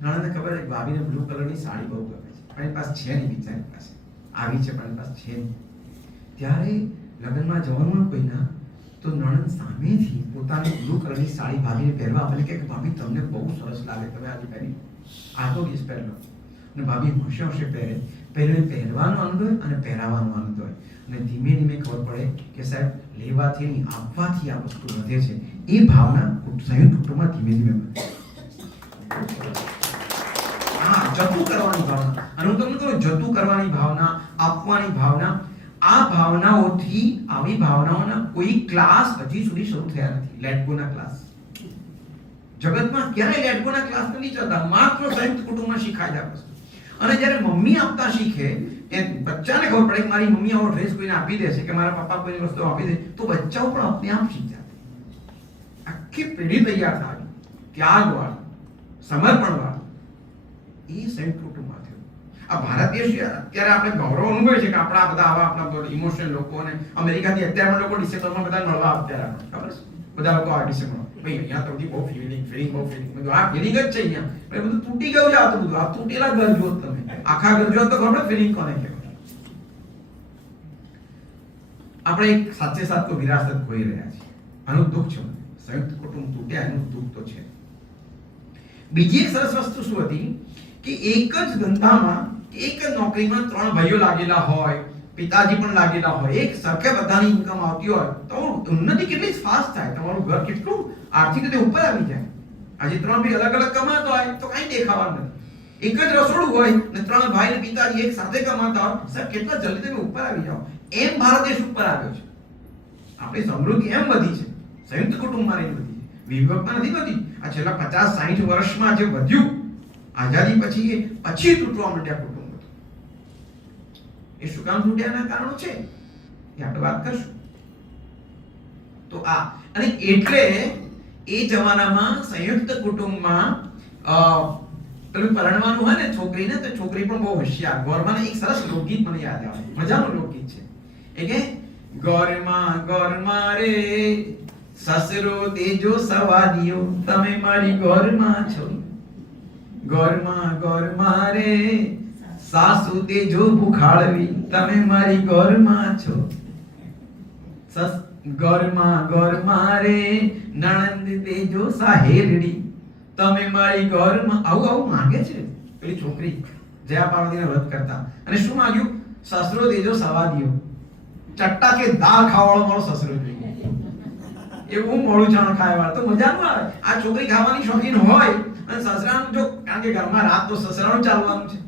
નણંદને ખબર છે ભાભીને બ્લુ કલરની સાડી બહુ ગમે છે, પણ એની પાસે છે નહીં બિચારી પાસે. આવી છે પણ બસ છે નહીં. ત્યારે લગ્નમાં જવાનું કોઈના તો નણંદ સામેથી પોતાની બ્લુ કલરની સાડી ભાભીને પહેરવા આપે કે ભાભી તમને બહુ સરસ લાગે, તમે આજે પહેરી આ તો ડીશ પહેરલો. અને ભાભી હોશે હોશે પહેરીને પહેરવાનો આનંદ હોય અને પહેરાવાનો આનંદ હોય. અને ધીમે ધીમે ખબર પડે કે સાહેબ લેવાથી નહીં આપવાથી આ વસ્તુ વધે છે. એ ભાવના સંયુક્ત કુટુંબમાં ધીમે ધીમે વધે. હા, જતું કરવાની ભાવના. અને હું તમને કહું, જતું કરવાની ભાવના, આપવાની ભાવના, આ ભાવનાઓથી, આવી ભાવનાઓના કોઈ ક્લાસ હજી સુધી શરૂ થયા નથી. લેટ ગો ના ક્લાસ જગતમાં ક્યારેય લેટ ગો ના ક્લાસ નથી ચાલતા. માત્ર સંયુક્ત કુટુંબમાં શીખાય છે આ વસ્તુ. અને જ્યારે મમ્મી આપતા શીખે, એ બચ્ચાને ખબર પડે કે મારી મમ્મી આવો ડ્રેસ કોઈને આપી દે છે, કે મારા પપ્પા કોઈની વસ્તુ આપી દે, તો બચ્ચાઓ પણ આપને આપ શીખ જાય. આખી પેઢી તૈયાર થાય, ત્યાગવાળી, સમર્પણવાળી. એ સંયુક્ત કુટુંબમાં થયું. આ ભારત દેશ અત્યારે આપણે ગૌરવ અનુભવીએ છીએ કે આપણા બધા આવા આપણા ઇમોશનલ લોકો, અને અમેરિકાથી અત્યારે પણ લોકો ડિસેમ્બરમાં બધા મળવા અત્યારે ખબર છે, બધા લોકો આ ડિસેમ્બરમાં ભાઈ અહીંયા તો બહુ ફિલિંગ બહુ ફિલિંગ, બધું આ ફિલિંગ જ છે અહીંયા. એટલે બધું તૂટી ગયું છે. આ તો બધું આ તૂટેલા ઘર જો તમે આખા ઘર જો તો ખબર ફિલિંગ કોને કહેવાય. આપણે એક સાચે સાચ તો વિરાસત ખોઈ રહ્યા છીએ. આનું દુઃખ છે. સંયુક્ત કુટુંબ તૂટ્યા એનું દુઃખ તો છે. બીજી એક સરસ વસ્તુ શું હતી કે એક જ ધંધામાં, એક જ નોકરીમાં ત્રણ ભાઈઓ લાગેલા હોય, પિતાજી પણ લાગેલા હોય, એક સરખે બધાની ઇન્કમ આવતી હોય, તો ઉન્નતિ કેટલી ફાસ્ટ થાય, તમારું ઘર કેટલું આર્થિક રીતે ઉપર આવી જાય. આજે ત્રણ ભાઈ અલગ અલગ કમાતા હોય તો કઈ દેખાવાનું નથી. એક જ રસોડું હોય ને ત્રણ ભાઈ ને પિતાજી એક સાથે કમાતા હોય, સાહેબ કેટલા જલ્દી તમે ઉપર આવી જાઓ. એમ ભારત દેશ ઉપર આવ્યો છે. આપણી સમૃદ્ધિ એમ વધી છે, સંયુક્ત કુટુંબમાં રહી વધી છે, વિભક્તમાં નથી વધી. આ છેલ્લા 50-60 વર્ષમાં જે વધ્યું આઝાદી પછી તૂટવા માંડ્યા કુટુંબ. એ શું કામ તૂટ્યાના કારણો છે એ આપણે વાત કરશું. તો આ અને એટલે એ જમાનામાં સંયુક્ત કુટુંબમાં પેલું પરણવાનું હોય ને છોકરીને, તો છોકરી પણ બહુ હોશિયાર. ગોરમાં એક સરસ લોકગીત મને યાદ આવે, મજાનું લોકગીત છે. એ કે ગોરમાં ગોરમાં રે સસરો દેજો સવાદીઓ, તમે મારી ગોરમાં છો. ગોરમાં ગોરમાં રે સાસુ દેજો ભૂખાળવી, તમે મારી ગોરમાં છો. ગોરમાં ગોરમાં રે નણંદ દેજો સાહેરડી, તમે મારી ગોરમાં. આવું આવું માંગે છે પેલી છોકરી જયા પાર્વતીને વ્રત કરતા. અને શું માંગ્યું? સસરો દેજો સવાદીઓ, ચટ્ટા કે દાળ ખાવાળો મારો સસરો જોઈએ. એવું મોળું ચણ ખાય વાળો તો મજાનું આવે. આ છોકરી ખાવાની શોખીન હોય અને સસરાનું જો, કારણ કે ઘરમાં રાત તો સસરાનું ચાલવાનું છે.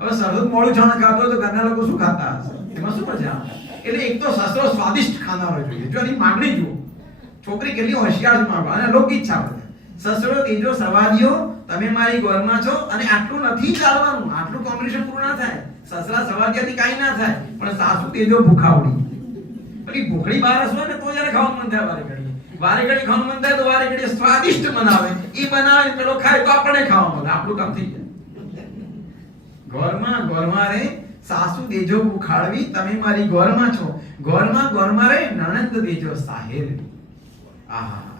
હવે સરહદ મોળું ચણ ખાતો હોય તો ઘરના લોકો શું ખાતા હશે? એમાં શું મજા આવે? એટલે એક તો સસરો સ્વાદિષ્ટ ખાનારો જોઈએ. જો એની માંગણી જુઓ, છોકરી કેટલી હોશિયાર માંગવા. અને લોકગીત છે આપણે, સસરો દેજો સવાદીઓ, તમે મારી ગોરમાં છો. અને આટલું નથી ચાલવાનું, આટલું કોમ્બિનેશન પૂરું ના થાય. સસરા સવાદિયાથી કાઈ ના થાય, પણ સાસુ દેજો ભૂખાવડી. પેલી ભૂખડી બારસ હોય ને તો જયારે ખાવાનું મન થાય. વારે ઘડી ખાવાનું મન થાય તો વારે ઘડી સ્વાદિષ્ટ બનાવે, એ બનાવે પેલો ખાય તો આપણે ખાવા મળે. આપણું કામ થઈ જાય. ગોરમાં ગોરમાં રે સાસુ દેજો ભૂખાડવી, તમે મારી ગોરમાં છો. ગોરમાં ગોરમાં રે નણંદ દેજો સાહેરડી. આહા,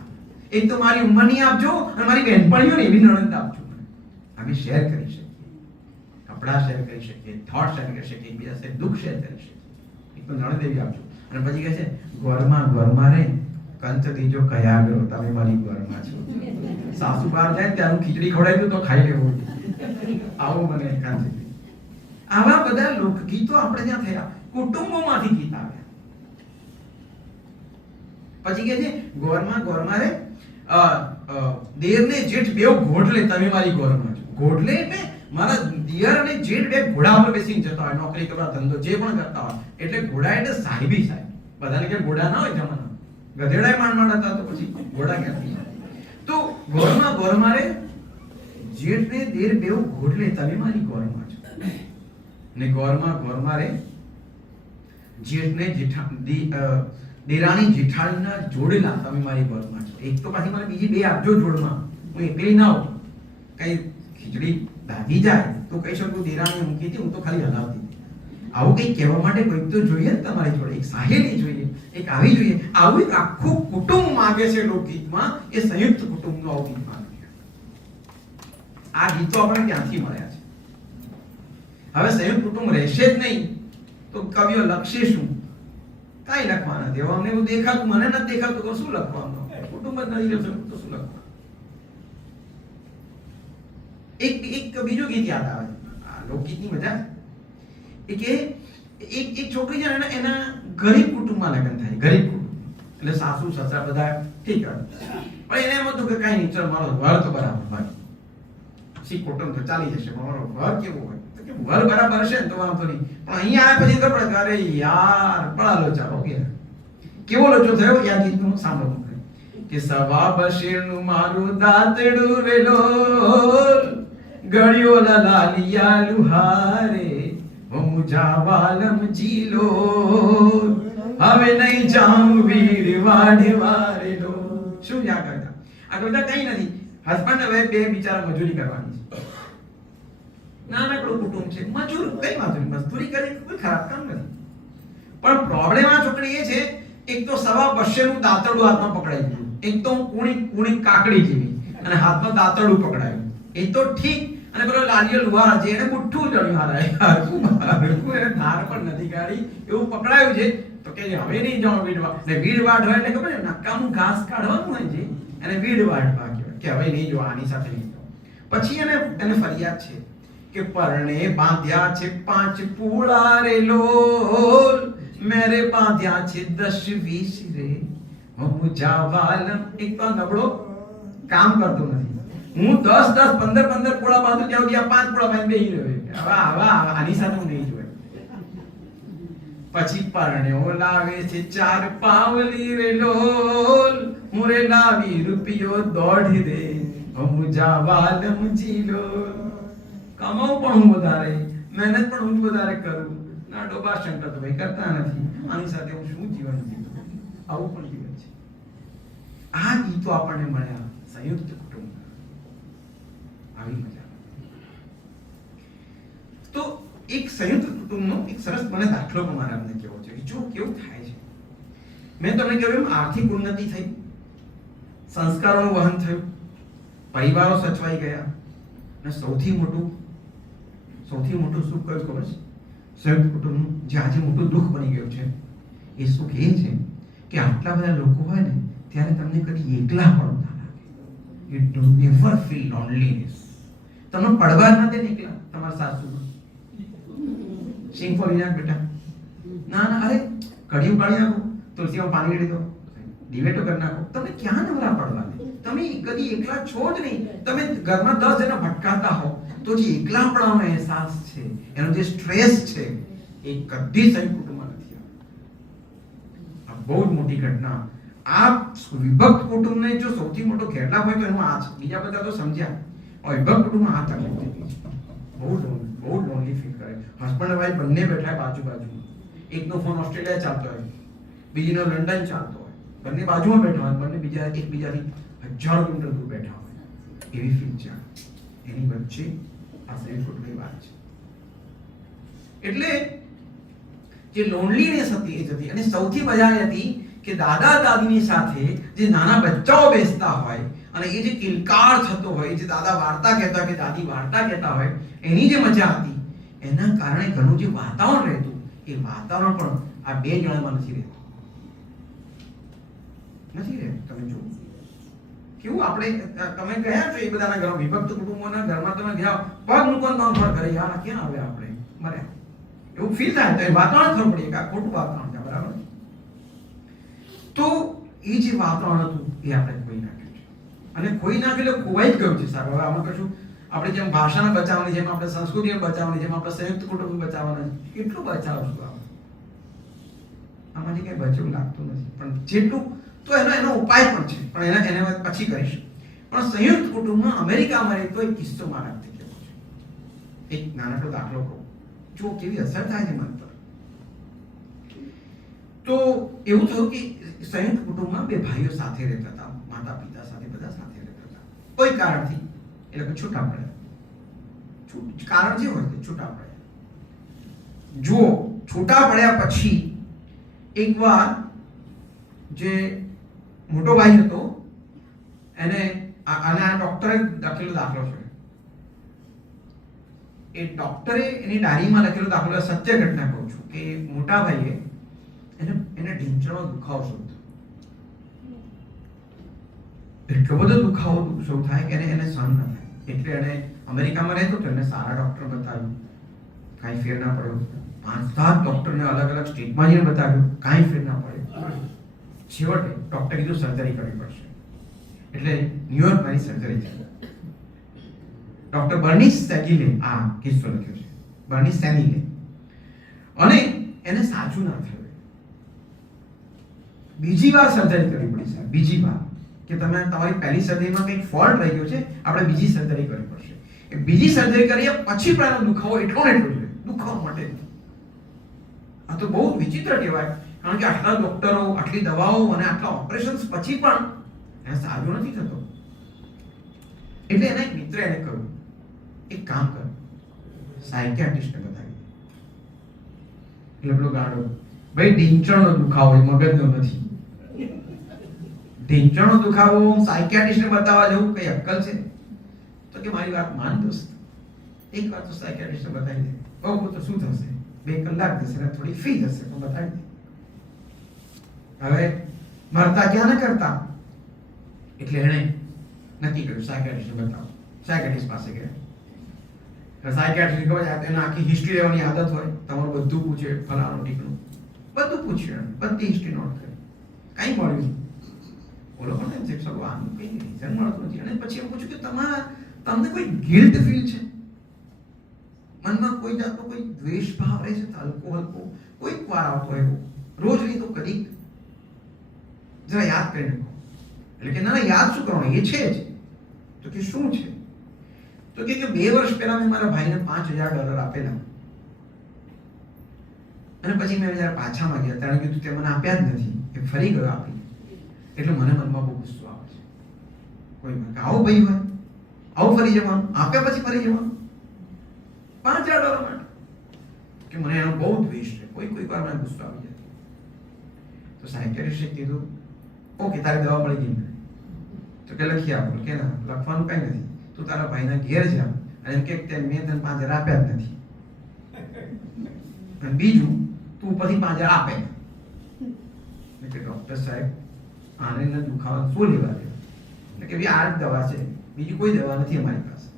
એક તો મારી ઉંમરની આપજો અને મારી બહેનપણીઓને એવી નણંદ આપજો. અમે શેર કરી શકીએ, કપડા શેર કરી શકીએ, થોટ શેર કરી શકીએ, એકબીજા સાથે દુઃખ શેર કરી શકીએ. એક તો નણંદ એવી આપજો. અને પછી કહે છે ગોરમાં ગોરમાં રે કંચ દેજો કયા કરો, તમે મારી ગોરમાં છો. સાસુ બહાર જાય ત્યાંનું ખીચડી ખવડાવી દઉં તો ખાઈ લેવું. આવું મને એકાંત. આવા બધા લોકગીતો આપણે ત્યાં થયા, કુટુંબોમાંથી ગીત આવ્યા. પછી કહે છે ગોરમાં ગોરમાં રે દેર ને જેઠ બેવ ઘોડલે, તમે મારી ગોરમાં છો. ઘોડલે એટલે મારા દિયર અને જેઠ બે ઘોડા પર બેસીને જતા હોય, નોકરી કરવા, ધંધો જે પણ કરતા હોય. એટલે ઘોડા એટલે સાહેબી સાહેબ. બધાને કે ઘોડા ના હોય જમાના, ગધેડાય માંડ હતા, તો પછી ઘોડા ક્યાંથી? તો ગોરમાં ગોરમાં રે જેઠ ને દેર બેવ ઘોડલે, તમે મારી ગોરમાં છો. ને ગોરમાં ગોરમાં રે જેઠ ને દેરાણી જેઠાણીના જોડેલા, તમે મારી ગોરમાં છો. એક તો પાછી મને બીજી બે આપજો જોડમાં, હું એકલી ના હોઉં. કઈ ખીચડી દાગી જાય તો કહી શકું દેરાણી મૂકી હતી, હું તો ખાલી હલાવતી. આવું કઈ કહેવા માટે કોઈક તો જોઈએ ને તમારી જોડે, એક સાહેલી જોઈએ, એક આવી જોઈએ. આવું એક આખું કુટુંબ માંગે છે લોકગીતમાં. એ સંયુક્ત કુટુંબનું આવું ગીત માંગે છે. આ ગીતો આપણે ક્યાંથી મળ્યા છે? હવે સંયુક્ત કુટુંબ રહેશે જ નહીં તો કવિઓ લખશે શું? કાંઈ લખવાના નથી. હવે અમને એવું દેખાતું, મને નથી દેખાતું તો શું લખવાનું? કુટુંબ જ નથી રહેતું તો શું લખવાનું? એક બીજું ગીત યાદ આવે છે. આ લોકગીતની મજા એ કે એક છોકરી છે ને એના ગરીબ કુટુંબમાં લગ્ન થાય. ગરીબ કુટુંબ એટલે સાસુ સસરા બધા ઠીક હતા, પણ એને એમ હતું કે કાંઈ નહીં, ચલ મારો વર તો બરાબર હોય, સી કુટુંબ તો ચાલી જશે, પણ મારો વર કેવો હોય તો કે વર બરાબર હશે ને તો વાંધો નહીં, પણ અહીંયા આવ્યા પછી તો પડે અરે યાર બડા લોચા. ઓકે, કેવો લોચો થયો? યા ગીતનું સાંભળો કે સવા બશેરનું મારું દાંતડું વેલો ગળ્યો લાલિયા લુહારે મુજા વાલમ જીલો હવે નહીં જાઉં વીર વાડે વારેલો. શું યા કરતા? આ કવિતા કઈ નથી. હસબન્ડ હવે બે બિચારા મજૂરી કરવાની છે, નાનકડું કુટુંબ છે, મજૂર કઈ મજૂરી કરે કોઈ ખરાબ કામ નથી, પણ પ્રોબ્લેમ આ છોકરી એ છે એક તો સવા બસ્સેનું દાંતરડું હાથમાં પકડાઈ ગયું, એક તો કુણી કાકડી જેવી અને હાથમાં દાંતરડું પકડાયું. એ તો ઠીક, અને પેલો લાલિયો લુહાર છે એને મુઠ્ઠું જડ્યું હારા હરકું એને ધાર પણ નથી કાઢી એવું પકડાયું છે. તો કે હવે નહીં જાઉં વીડવા, ને વીડ વાઢ હોય એટલે ખબર છે નકામું ઘાસ કાઢવાનું હોય છે એને વીડ વાઢવા કહેવાય કે હવે નહીં જો આની સાથે નહીં જાઉં. પછી એને ફરિયાદ છે કે પરણે બાંધ્યા છે 5 પૂળા રે લોલ મેરે બાંધ્યા છે 10-20 રે મુજા વાલમ. એક તો નબળો કામ કરતો નથી, હું 10-10 15-15 પૂળા બાંધું ત્યાં સુધી આ 5 પૂળા બાંધી બેહી રહ્યો. હવે આની સાથે હું નહીં જોય. પછી પરણ્યો લાવે છે 4 પાવલી રે લોલ હું રે લાવી રૂપિયો 1.5 રે મુજા વાલમ જીલો. કમાઉં પણ હું વધારે, મહેનત પણ હું વધારે કરું, ના ડોબા શંકર તો ભાઈ કરતા નથી, આની સાથે હું શું જીવન જીવું? આવું પણ જીવન છે. આ ગીતો આપણને મળ્યા સંયુક્ત કુટુંબ. આવી મજા. તો એક સંયુક્ત કુટુંબનો એક સરસ મને દાખલો પણ મારે અમને કહેવો છે કે જો કેવું થાય છે. મેં તમને કહ્યું એમ આર્થિક ઉન્નતિ થઈ, સંસ્કારોનું વહન થયું, પરિવારો સચવાઈ ગયા, અને સૌથી મોટું સુખ કયું ખબર છે? સંયુક્ત કુટુંબનું જે આજે મોટું દુઃખ બની ગયું છે એ સુખ એ છે કે આટલા બધા લોકો હોય ને ત્યારે તમને કદી એકલા પણ ના લાગે. You do never feel loneliness. તમને પડવા ના દે ને એકલા તમારા સાસુ સિંગ ફોર વિનાક બેટા ના અરે કઢી ઉકાળી નાખો, તુલસીમાં પાણી રેડી દો, દિવેટો કરી નાખો, તમને ક્યાં નવરા પડવા દે? તમે કદી એકલા છો જ નહીં. તમે ઘરમાં 10 જણા ભટકાતા હો તો જે એકલાપણાનો અહેસાસ છે, એનો જે સ્ટ્રેસ છે એ કદી સંયુક્ત કુટુંબમાં નથી આવતો. આ બહુ જ મોટી ઘટના. આ વિભક્ત કુટુંબને જો સૌથી મોટો ગેરલાભ હોય તો એનો આ છે. બીજા બધા તો સમજ્યા, વિભક્ત કુટુંબમાં આ તકલીફ થઈ ગઈ છે. બહુ લોનલી ફીલ કરે. હસબન્ડ વાઈફ બંને બેઠા બાજુમાં, એકનો ફોન ઓસ્ટ્રેલિયા ચાલતો હોય, બીજીનો લંડન ચાલતો હોય, બંને બાજુમાં બેઠા હોય, બંને એકબીજાથી 1000 કિલોમીટર દૂર બેઠા હોય, એવી ફીલ છે. એની વચ્ચે આ સંયુક્ત કુટુંબની વાત છે. એટલે જે લોનલીનેસ હતી એ હતી. અને સૌથી મજા એ હતી કે દાદા દાદીની સાથે જે નાના બચ્ચાઓ બેસતા હોય અને એ જે કિલકાર થતો હોય, જે દાદા વાર્તા કહેતા કે દાદી વાર્તા કહેતા હોય, એની જે મજા હતી એના કારણે ઘણું જે વાતાવરણ રહેતું એ વાતાવરણ પણ આ બે જણામાં નથી રહેતું. તમે જુઓ કેવું આપણે તમે ગયા છો એ બધાના ઘર વિભક્ત કુટુંબોના ઘરમાં તમે ગયા પગ મૂકવાનું કામ પણ કરે યાર ક્યાં આવે આપણે મરે એવું ફીલ થાય. તો એ વાતાવરણ ખબર પડી કે આ ખોટું વાતાવરણ છે, બરાબર? તો એ જે વાતાવરણ હતું એ આપણે ખોઈ નાખ્યું છે. અને ખોઈ નાખેલું ખોવાઈ જ ગયું છે સાહેબ. હવે આમાં કશું આપણે જેમ ભાષાને બચાવવાની, જેમ આપણે સંસ્કૃતિને બચાવવાની, જેમ આપણે સંયુક્ત કુટુંબ બચાવવાના, એટલું બચાવશું આમાંથી કઈ બચવું લાગતું નથી. પણ જેટલું તો એનો ઉપાય પણ છે, પણ એને પછી કરીશ. પણ સંયુક્ત કુટુંબમાં અમેરિકામાં રહેતો એક કિસ્સો મારા કેવો છે. એક નાનકડો દાખલો કહું, જો કેવી અસર થાય છે મન પર. તો એવું થયું કે સંયુક્ત કુટુંબમાં બે ભાઈઓ સાથે રહેતા હતા, માતા પિતા સાથે બધા સાથે રહેતા હતા. કોઈ કારણથી એ લોકો છૂટા પડ્યા. કારણ જે હોય તે છૂટા પડ્યા. જો છૂટા પડ્યા પછી એકવાર જે મોટો ભાઈ હતો એને આ ડોક્ટરે લખેલો દાખલો છે. એ ડોક્ટરે એની ડાયરીમાં લખેલું દાખલો સત્ય ઘટના કહું છું કે મોટા ભાઈએ એને ઢીંચણનો દુખાવો શરૂ થયો. એટલો બધો દુખાવો શરૂ થાય કે એને સહન ન થાય. એટલે એને અમેરિકામાં રહેતો હતો, એને સારા ડોક્ટર બતાવ્યું, કાંઈ ફેર ના પડ્યો. 5-7 ડોક્ટરને અલગ અલગ સ્ટેટમાં જઈને બતાવ્યું, કાંઈ ફેર ના પડ્યો. છેવટે ડોક્ટરે કીધું સર્જરી કરવી પડશે. એટલે ન્યુયોર્ક મારી સર્જરી થઈ. ડોક્ટર બર્નિસ સેગીલે આ કિસ્સો લખ્યો છે, બર્નિસ સેગીલે. અને એને સાચું ના થયું. બીજી વાર સર્જરી કરવી પડી સાહેબ, બીજી વાર કે તમે તમારી પહેલી સર્જરીમાં કંઈક ફોલ્ટ રહી ગયો છે, આપણે બીજી સર્જરી કરવી પડશે. એ બીજી સર્જરી કરીએ પછી પણ એનો દુખાવો એટલો ને એટલો છે, દુખાવા માટે. આ તો બહુ વિચિત્ર કહેવાય, કારણ કે આટલા ડોક્ટરો, આટલી દવાઓ અને આટલા ઓપરેશન્સ પછી પણ એને સારું નથી થતો. એટલે એના એક મિત્ર એને કહ્યું, એક કામ કર, સાયકિયાટ્રિસ્ટને બતાવી. એટલે પેલો ગાડો, ભાઈ ઢીંચણનો દુખાવો, મગજનો નથી. ઢીંચણનો દુખાવો સાયકિયાટ્રિસ્ટને બતાવવા જવું કઈ અક્કલ છે? તો કે મારી વાત માન દોસ્ત, એક વાર તો સાયકિયાટ્રિસ્ટને બતાવી દે. બહુ તો શું થશે, 2 કલાક જશે ને થોડી ફી જશે, તો બતાવી દે. હવે મરતા ક્યાં ન કરતા. એટલે એણે નક્કી કર્યું સાયકિયાટ્રિસ્ટને બતાવો. સાયકિયાટ્રિસ્ટ પાસે ગયા. સાયકિયાટ્રિસ્ટ કહે એને આખી હિસ્ટ્રી લેવાની આદત હોય, તમારું બધું પૂછે, ફલાણું ઠીકનું બધું પૂછ્યું, બધી હિસ્ટ્રી નોટ કરી. કાંઈ મળ્યું નહીં. બોલો પણ એમ સાહેબ આનું કંઈ રીઝન મળતું નથી. અને પછી એમ પૂછ્યું કે તમને કોઈ ગિલ્ટ ફીલ છે, મનમાં કોઈ જાતનો કોઈ દ્વેષ ભાવ રહે છે, હલકો હલકો કોઈક વાર આવતો એવો, રોજ નહીં તો કદીક, જરા યાદ કરીને કહો. એટલે કે ના યાદ શું કરવાનું, એ છે જ. તો કે શું છે? તો કે 2 વર્ષ પહેલા મેં મારા ભાઈને $5,000 આપેલા, અને પછી મેં જ્યારે પાછા માંગ્યા ત્યારે કીધું તે મને આપ્યા જ નથી, એ ફરી ગયો આપી. એટલે મને મનમાં બહુ ગુસ્સો આવે છે. કોઈ આવું ભાઈ હોય, આવું ફરી જવાનું, આપ્યા પછી ફરી જવાનું $5,000 માટે, કે મને એનો બહુ દ્વેષ છે. કોઈ વાર મને ગુસ્સો આવી જાય. તો સાયકિયાટ્રિસ્ટે કીધું, ઓકે તારી દવા મળી ગઈ. તો કે લખી આપો. કે ના, લખવાનું કઈ નથી, તું તારા ભાઈના ઘેર જા અને એમ કે મેં તને 5,000 આપ્યા જ નથી, અને બીજું તું પછી 5,000 આપે. કે ડોક્ટર સાહેબ આને દુખાવા શું લેવા દે? એટલે કે આ જ દવા છે, બીજી કોઈ દવા નથી અમારી પાસે.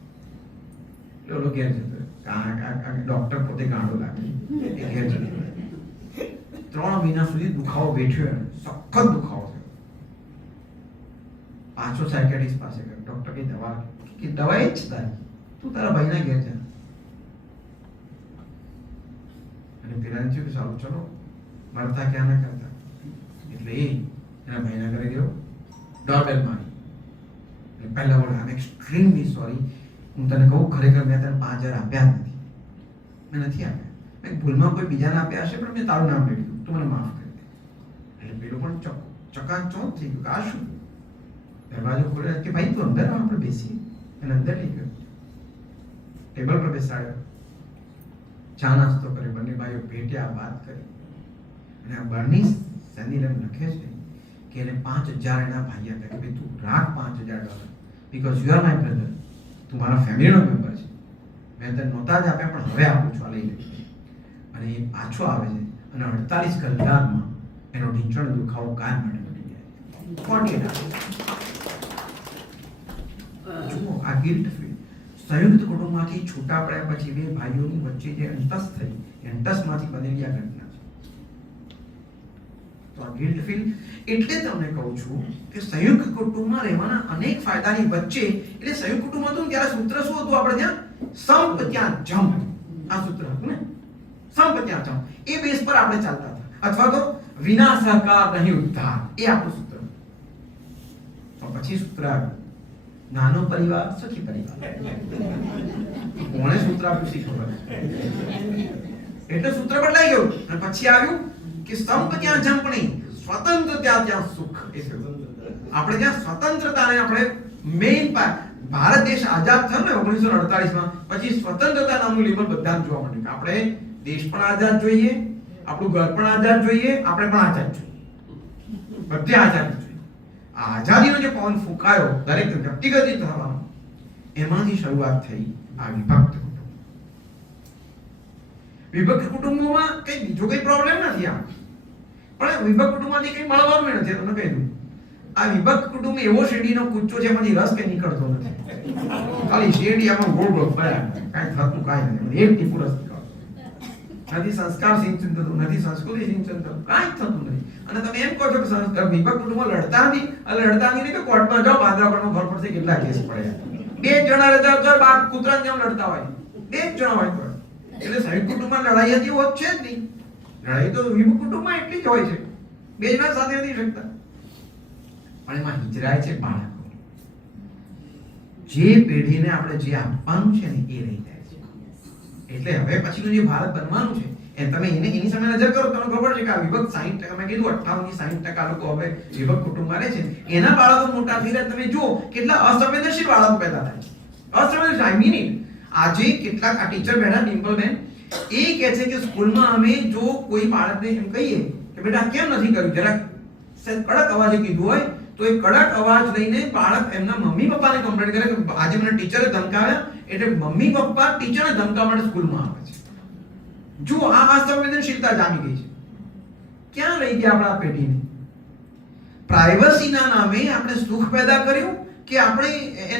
એટલે ઘેર જતો ડોક્ટર પોતે ગાંડો લાગે, એ ઘેર જતો. 3 મહિના સુધી દુખાવો બેઠ્યો, સખત દુખાવો થયો. પાછો સાયકિયાટ્રિસ્ટ પાસે ગયો. ડોક્ટર કે દવા એ જ તારી, તું તારા ભાઈના ઘેર જા. અને પેલા થયું કે સારું ચલો, મરતા ક્યાં ના કરતા. એટલે એના ભાઈના ઘરે ગયો, ડોરબેલ મારી. એટલે પહેલા બોલે, આઈ એમ એક્સ્ટ્રીમલી સોરી, હું તને કહું ખરેખર મેં તને 5,000 આપ્યા જ નથી, મેં નથી આપ્યા, મેં ભૂલમાં કોઈ બીજાને આપ્યા હશે, પણ મેં તારું નામ લઈ લીધું, તું મને માફ કરી દે. એટલે પેલો પણ ચકાચોક થઈ ગયું કે આ શું? દરવાજો ખોલ્યો કે ભાઈ તું અંદર આવ, આપણે બેસીએ. એને અંદર લઈ ગયો, ટેબલ પર બેસાડ્યો, ચા નાસ્તો કર્યો, બંને ભાઈઓ ભેટ્યા, વાત કરી. અને આ બર્નિસ સેગીલે લખે છે કે એને 5,000 એના ભાઈ આપ્યા, કે ભાઈ તું રાખ $5,000, because you are my brother, તું મારા ફેમિલીનો મેમ્બર છે, મેં તને નહોતા જ આપ્યા પણ હવે આપું છું, આ લઈ લે. અને એ પાછો આવે છે અને 48 કલાકમાં એનો ઢીંચણનો દુખાવો કાયમ માટે મટી જાય. 48 hours. જુઓ આ ગિલ્ટ ફીલ. સંયુક્ત કુટુંબમાંથી છૂટા પડ્યા પછી 2 ભાઈઓની વચ્ચે જે અંતસ થઈ, અંતસમાંથી બનેલી આ ઘટના છે. તો આ ગિલ્ટ ફીલ એટલે તમને કહું છું કે સંયુક્ત કુટુંબમાં રહેવાના અનેક ફાયદાની વચ્ચે, એટલે સંયુક્ત કુટુંબ હતું ત્યારે સૂત્ર શું હતું આપણે ત્યાં? સંપ ત્યાં જંપ. આ સૂત્ર હતું ને, સંપ ત્યાં જંપ. એ બેઝ પર આપણે ચાલતા હતા, અથવા તો વિના સહકાર નહીં ઉદ્ધાર, એ આપણું સૂત્ર. તો પછી સૂત્ર આવ્યું, નાનો પરિવાર સુખી પરિવાર. કોણે સૂત્ર આપ્યું શી ખબર? એટલે સૂત્ર બદલાઈ ગયું અને પછી આવ્યું કે સંપ ત્યાં જંપ નહીં, સ્વતંત્ર ત્યાં સુખ. આપણે ત્યાં સ્વતંત્રતાને આપણે મેઇન ભારત દેશ આઝાદ થયો ને 1948માં, પછી સ્વતંત્રતા નામનું લેબલ બધાને જોવા મળ્યું કે આપણે દેશ પણ આઝાદ જોઈએ, આપણું ઘર પણ આઝાદ જોઈએ, આપણે પણ આઝાદ જોઈએ, બધે આઝાદ જોઈએ. આ આઝાદીનો જે પવન ફૂંકાયો દરેક વ્યક્તિગત રીતે થવાનો, એમાંથી શરૂઆત થઈ આ વિભક્ત કુટુંબ. વિભક્ત કુટુંબોમાં કઈ બીજો કઈ પ્રોબ્લેમ નથી આમ, પણ વિભક્ત કુટુંબમાંથી કઈ મળવાનું નથી. તમને કહી દઉં, આ વિભક્ત કુટુંબ એવો શેરડીનો કૂચો છે, એમાંથી રસ કઈ નીકળતો નથી. ખાલી શેરડી આમાં ગોળ ગોળ ફર્યા, કાંઈ થતું કાંઈ નથી, એક ટીપું રસ નીકળતો નથી. સંસ્કાર સિંચન થતું નથી, સંસ્કૃતિ સિંચન થતું કાંઈ થતું નથી. અને તમે એમ કહો છો કે વિભક્ત કુટુંબો લડતા નથી, લડતા નથી તો કોર્ટમાં જાઓ, બાંદ્રાપણમાં ખબર પડશે કેટલા કેસ પડ્યા. બે જણા રહેતા હોય બાપ કૂતરાની જેમ લડતા હોય, બે જ જણા હોય તો. એટલે સંયુક્ત કુટુંબમાં લડાઈ હતી હોત છે જ નહીં. લડાઈ તો વિભક્ત કુટુંબમાં એટલી જ હોય છે, બે જણા સાથે નથી શકતા. પણ એમાં હિજરાય છે બાળકો. જે પેઢીને આપણે જે આપવાનું છે ને એ રહી જાય છે. એટલે હવે પછીનું જે ભારત બનવાનું છે એ તમે એની સામે નજર કરો, તમને ખબર છે કે આ વિભક્ત 60%, મેં કીધું 58 થી 60% લોકો હવે વિભક્ત કુટુંબમાં રહે છે. એના બાળકો મોટા થઈને તમે જુઓ કેટલા અસંવેદનશીલ બાળકો પેદા થાય છે. અસંવેદનશીલ, આઈ મીન ઇટ. આજે કેટલાક આ ટીચર બેઠા ડિમ્પલબેન એ કહે છે કે સ્કૂલમાં અમે જો કોઈ બાળકને એમ કહીએ કે બેટા કેમ નથી કર્યું, જરાક કડક અવાજે કીધું હોય તો એ કડક અવાજ લઈને બાળક એમના મમ્મી પપ્પાને કમ્પ્લેન કરે કે આજે મને ટીચરે ધમકાવ્યા, એટલે મમ્મી પપ્પા ટીચરને ધમકાવવા માટે સ્કૂલમાં આવે છે. જો આ અસંવેદનશીલતા જામી ગઈ છે. ક્યાં રહી ગયા આપણા પેઢીને? પ્રાઇવસીના નામે આપણે સુખ પેદા કર્યું કે આપણે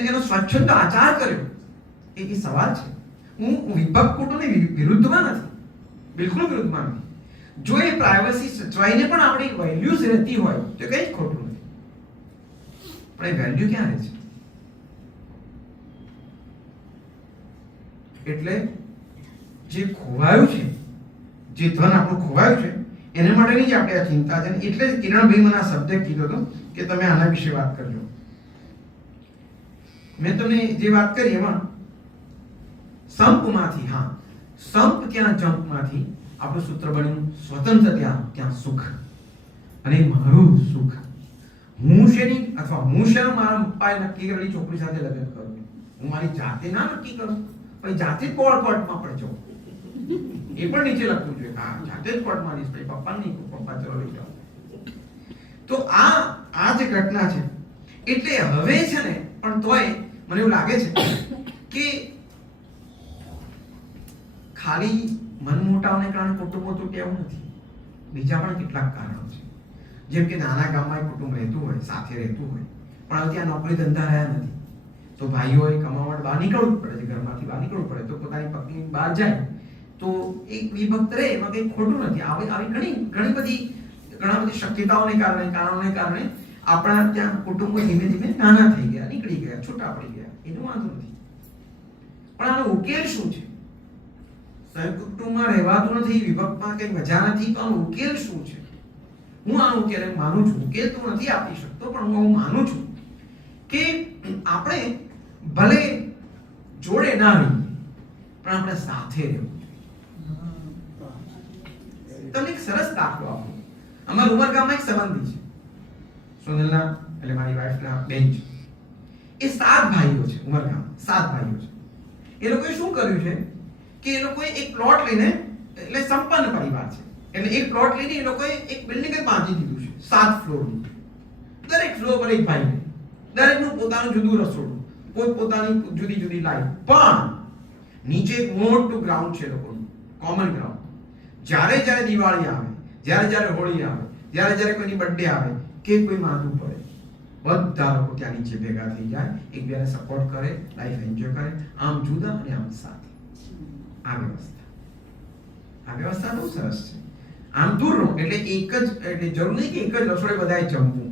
એનો સ્વચ્છંદ આચાર કર્યો? એ સવાલ છે. હું વિભક્ત કુટુંબની વિરુદ્ધમાં નથી, બિલકુલ વિરુદ્ધમાં નથી. જો એ પ્રાઇવસી સચવાઈને પણ આપણી વેલ્યુઝ રહેતી હોય તો કંઈ જ ખોટું નથી. પણ એ વેલ્યુ ક્યાં રહે છે? એટલે જે ખોવાયું છે, જે ધન આપણું ખોવાયું છે એને માટેની જ આપણે આ ચિંતા છે. એટલે જ કિરણભાઈ મને આ સબ્જેક્ટ કીધો હતો કે તમે આના વિશે વાત કરજો. મેં તમને જે વાત કરી એમાં સંપમાંથી, હા, સંપ ત્યાં જંપમાંથી આપણું સૂત્ર બન્યું સ્વતંત્ર ત્યાં સુખ. અને મારું સુખ હું શેની અથવા હું શેનું મારા પપ્પાએ નક્કી કરેલી છોકરી સાથે લગ્ન કરું, હું મારી જાતે ના નક્કી કરું, પણ જાતે જ કોર્ટમાં પડે જાઉં. એ પણ નીચે લખવું જોઈએ, હા જાતે જ કોર્ટમાં જઈશ, પછી પપ્પાને નહીં કહું, પપ્પા ચલો લઈ જાઓ. તો આ જે ઘટના છે, એટલે હવે છે ને, પણ તોય મને એવું લાગે છે કે ખાલી મનમોટાવને કારણે કુટુંબો તૂટ્યા એવું નથી, બીજા પણ કેટલાક કારણો છે. જેમ કે નાના ગામમાં કુટુંબ રહેતું હોય, સાથે રહેતું હોય, પણ હવે ત્યાં નોકરી ધંધા રહ્યા નથી, તો ભાઈઓએ કમાવા માટે બહાર નીકળવું પડે છે, ઘરમાંથી બહાર નીકળવું પડે, તો પોતાની પત્ની બહાર જાય તો એક વિભક્ત રહે, એમાં કંઈ ખોટું નથી. આવી ઘણી બધી શક્યતાઓને કારણે આપણા ત્યાં કુટુંબો ધીમે ધીમે નાના થઈ ગયા, નીકળી ગયા, છૂટા પડી ગયા, એનું વાંધો નથી. પણ આનો ઉકેલ શું છે? સંયુક્ત કુટુંબમાં રહેવાતું નથી, વિભક્તમાં કઈ મજા નથી, તો આનો ઉકેલ શું છે? હું આનો ઉકેલ માનું છું, ઉકેલ તો નથી આપી શકતો, પણ હું માનું છું કે આપણે ભલે જોડે ના રહીએ પણ આપણે સાથે રહેવું. તમને એક સરસ દાખલો આપું. અમારા ઉમરગામમાં એક સંબંધી છે, સોનલના, એટલે મારી વાઈફના બેન છે. એ 7 ભાઈઓ છે, ઉમરગામ 7 ભાઈઓ છે. એ લોકોએ શું કર્યું છે કે એ લોકોએ એક પ્લોટ લઈને, એટલે સંપન્ન પરિવાર છે, એટલે એક પ્લોટ લઈને એ લોકોએ એક બિલ્ડિંગ જ બાંધી દીધું છે 7 ફ્લોરનું. દરેક ફ્લોર પર એક ભાઈ, દરેકનું પોતાનું જુદું રસોડું, પોતાની જુદી જુદી લાઈફ, પણ નીચે એક મોટું ગ્રાઉન્ડ છે લોકોનું, કોમન ગ્રાઉન્ડ. જ્યારે જ્યારે દિવાળી આવે, જ્યારે હોળી આવે, જ્યારે કોઈની બર્થડે આવે કે કોઈ માંદું પડે, બધા લોકો ત્યાં નીચે ભેગા થઈ જાય, એકબીજાને સપોર્ટ કરે, લાઈફ એન્જોય કરે. આમ જુદા અને આમ સાથે. આ વ્યવસ્થા બહુ સરસ છે. આમ દૂર રહો એટલે એટલે જરૂર નહીં કે એક જ રસોડે બધાએ જમવું,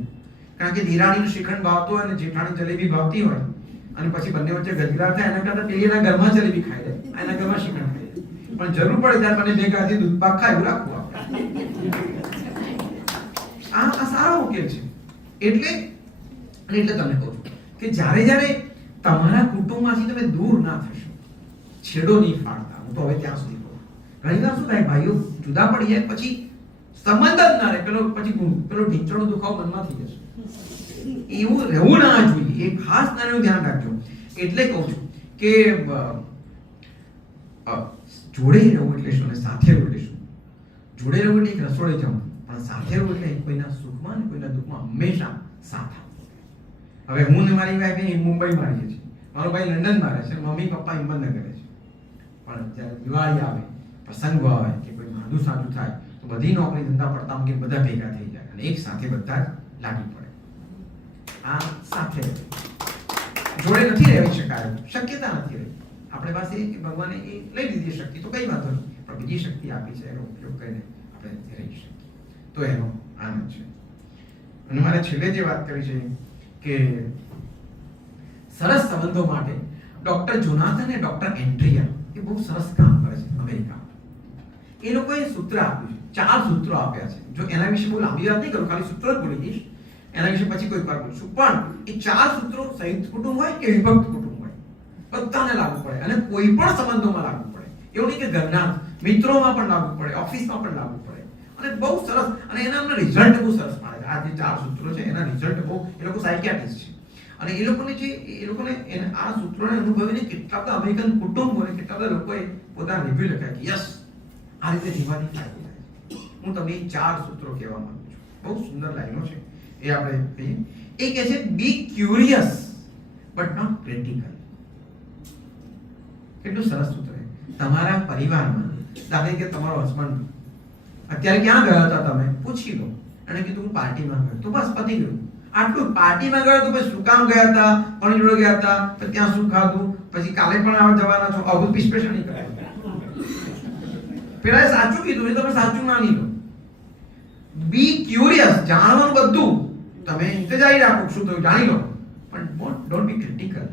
કારણ કે દિરાણીનું શ્રીખંડ ભાવતો હોય અને જેઠાણી જલેબી ભાવતી હોય અને પછી બંને વચ્ચે ગજગરાટ થાય, એના કરતા પેલીના ઘરમાં જલેબી ખાઈ લે, એના ઘરમાં શ્રીખંડ ખાઈ લે. પણ જરૂર પડે ત્યારે મને ભેગા થી દૂધ પાક ખાય એવું રાખવું આપણે. આ સારો ઉકેલ છે. એટલે તમને કહું છું કે જ્યારે તમારા કુટુંબમાંથી તમે દૂર ના થશો, છેડો નહીં ફાડતા, હું તો હવે ત્યાં સુધી કહું. ઘણીવાર શું થાય, ભાઈઓ જુદા પડી જાય પછી સંબંધ જ ના રહે, પેલો ઢીંચણનો દુખાવો મનમાં થઈ જશે. એવું રહેવું ના જોઈએ. એ ખાસ નાનું ધ્યાન રાખજો. એટલે કહું છું કે જોડે રહેવું એટલે શું, સાથે રહેવું એટલે શું? જોડે રહેવું એટલે એક રસોડે જવું, પણ સાથે રહેવું એટલે કોઈના સુખમાં અને કોઈના દુઃખમાં હંમેશા સાથ આપવો. હવે હું ને મારી વાઈફ મુંબઈમાં રહીએ છીએ, મારો ભાઈ લંડનમાં રહે છે, મમ્મી પપ્પા હિંમતનગર રહે છે. પણ જ્યારે દિવાળી આવે, પ્રસંગ હોય કે કોઈ માંદું સાચું થાય તો બધી નોકરી ધંધા પડતા મૂકીને બધા ભેગા થઈ જાય અને એક સાથે બધા જ લાગી પડે. આ સાથે જોડે નથી રહેવી શકાય, શક્યતા નથી રહી. આપણે પાસે ભગવાને એ લઈ લીધી શક્તિ તો કઈ વાંધો નહીં, પણ બીજી શક્તિ આપી છે એનો ઉપયોગ કરીને આપણે રહી શકીએ, તો એનો આનંદ છે. અને મારે છેલ્લે જે વાત કરી છે કે સરસ સંબંધો માટે ડોક્ટર જોનાથન અને ડોક્ટર એન્ડ્રિયા એ બહુ સરસ કામ કરે છે અમેરિકામાં. એ લોકોએ સૂત્ર આપ્યું છે, 4 સૂત્રો આપ્યા છે. જો એના વિશે બહુ લાંબી વાત નહીં કરું, ખાલી સૂત્રો જ બોલી દઈશ, એના વિશે પછી કોઈ વાર બોલશું. પણ એ 4 સૂત્રો સંયુક્ત કુટુંબ હોય કે વિભક્ત કુટુંબ હોય બધાને લાગુ પડે અને કોઈ પણ સંબંધોમાં લાગુ પડે. એવું નહીં કે ઘરના મિત્રોમાં પણ લાગુ પડે, ઓફિસમાં પણ લાગુ પડે. અને બહુ સરસ, અને એના રિઝલ્ટ બહુ સરસ મળે. આ જે 4 સૂત્રો છે એના રિઝલ્ટ બહુ, એ લોકો સાયકિયાટ્રિસ્ટ છે અને એ લોકોને આ સૂત્રોને અનુભવીને કેટલા બધા અમેરિકન કુટુંબોને કેટલા બધા લોકોએ પોતાના રિવ્યુ લખ્યા કે યસ, આ રીતે જીવવાની ફાયદો થાય છે. હું તમને 4 સૂત્રો કહેવા માંગુ છું. બહુ સુંદર લાઈનો છે એ આપણે કહીએ. એ કહે છે બી ક્યુરિયસ બટ નોટ ક્રિટિકલ. કેટલું સરસ સૂત્ર છે. તમારા પરિવારમાં દાખલા કે તમારો હસબન્ડ અત્યારે ક્યાં ગયા હતા તમે પૂછી લો, એને કીધું હું પાર્ટીમાં ગયો, તો બસ પતી ગયું. આટલું પાર્ટીમાં ગયો તો પછી શું કામ ગયા હતા, કોની જોડે ગયા હતા, તો ત્યાં શું ખાધું, પછી કાલે પણ આવા જવાના છો, આવું વિશ્લેષણ નહીં કરે. પેલા સાચું કીધું એ તમે સાચું માની લો. બી ક્યુરિયસ, જાણવાનું બધું, તમે ઇંતજારી રાખો શું થયું જાણી લો, પણ ડોન્ટ બી ક્રિટિકલ.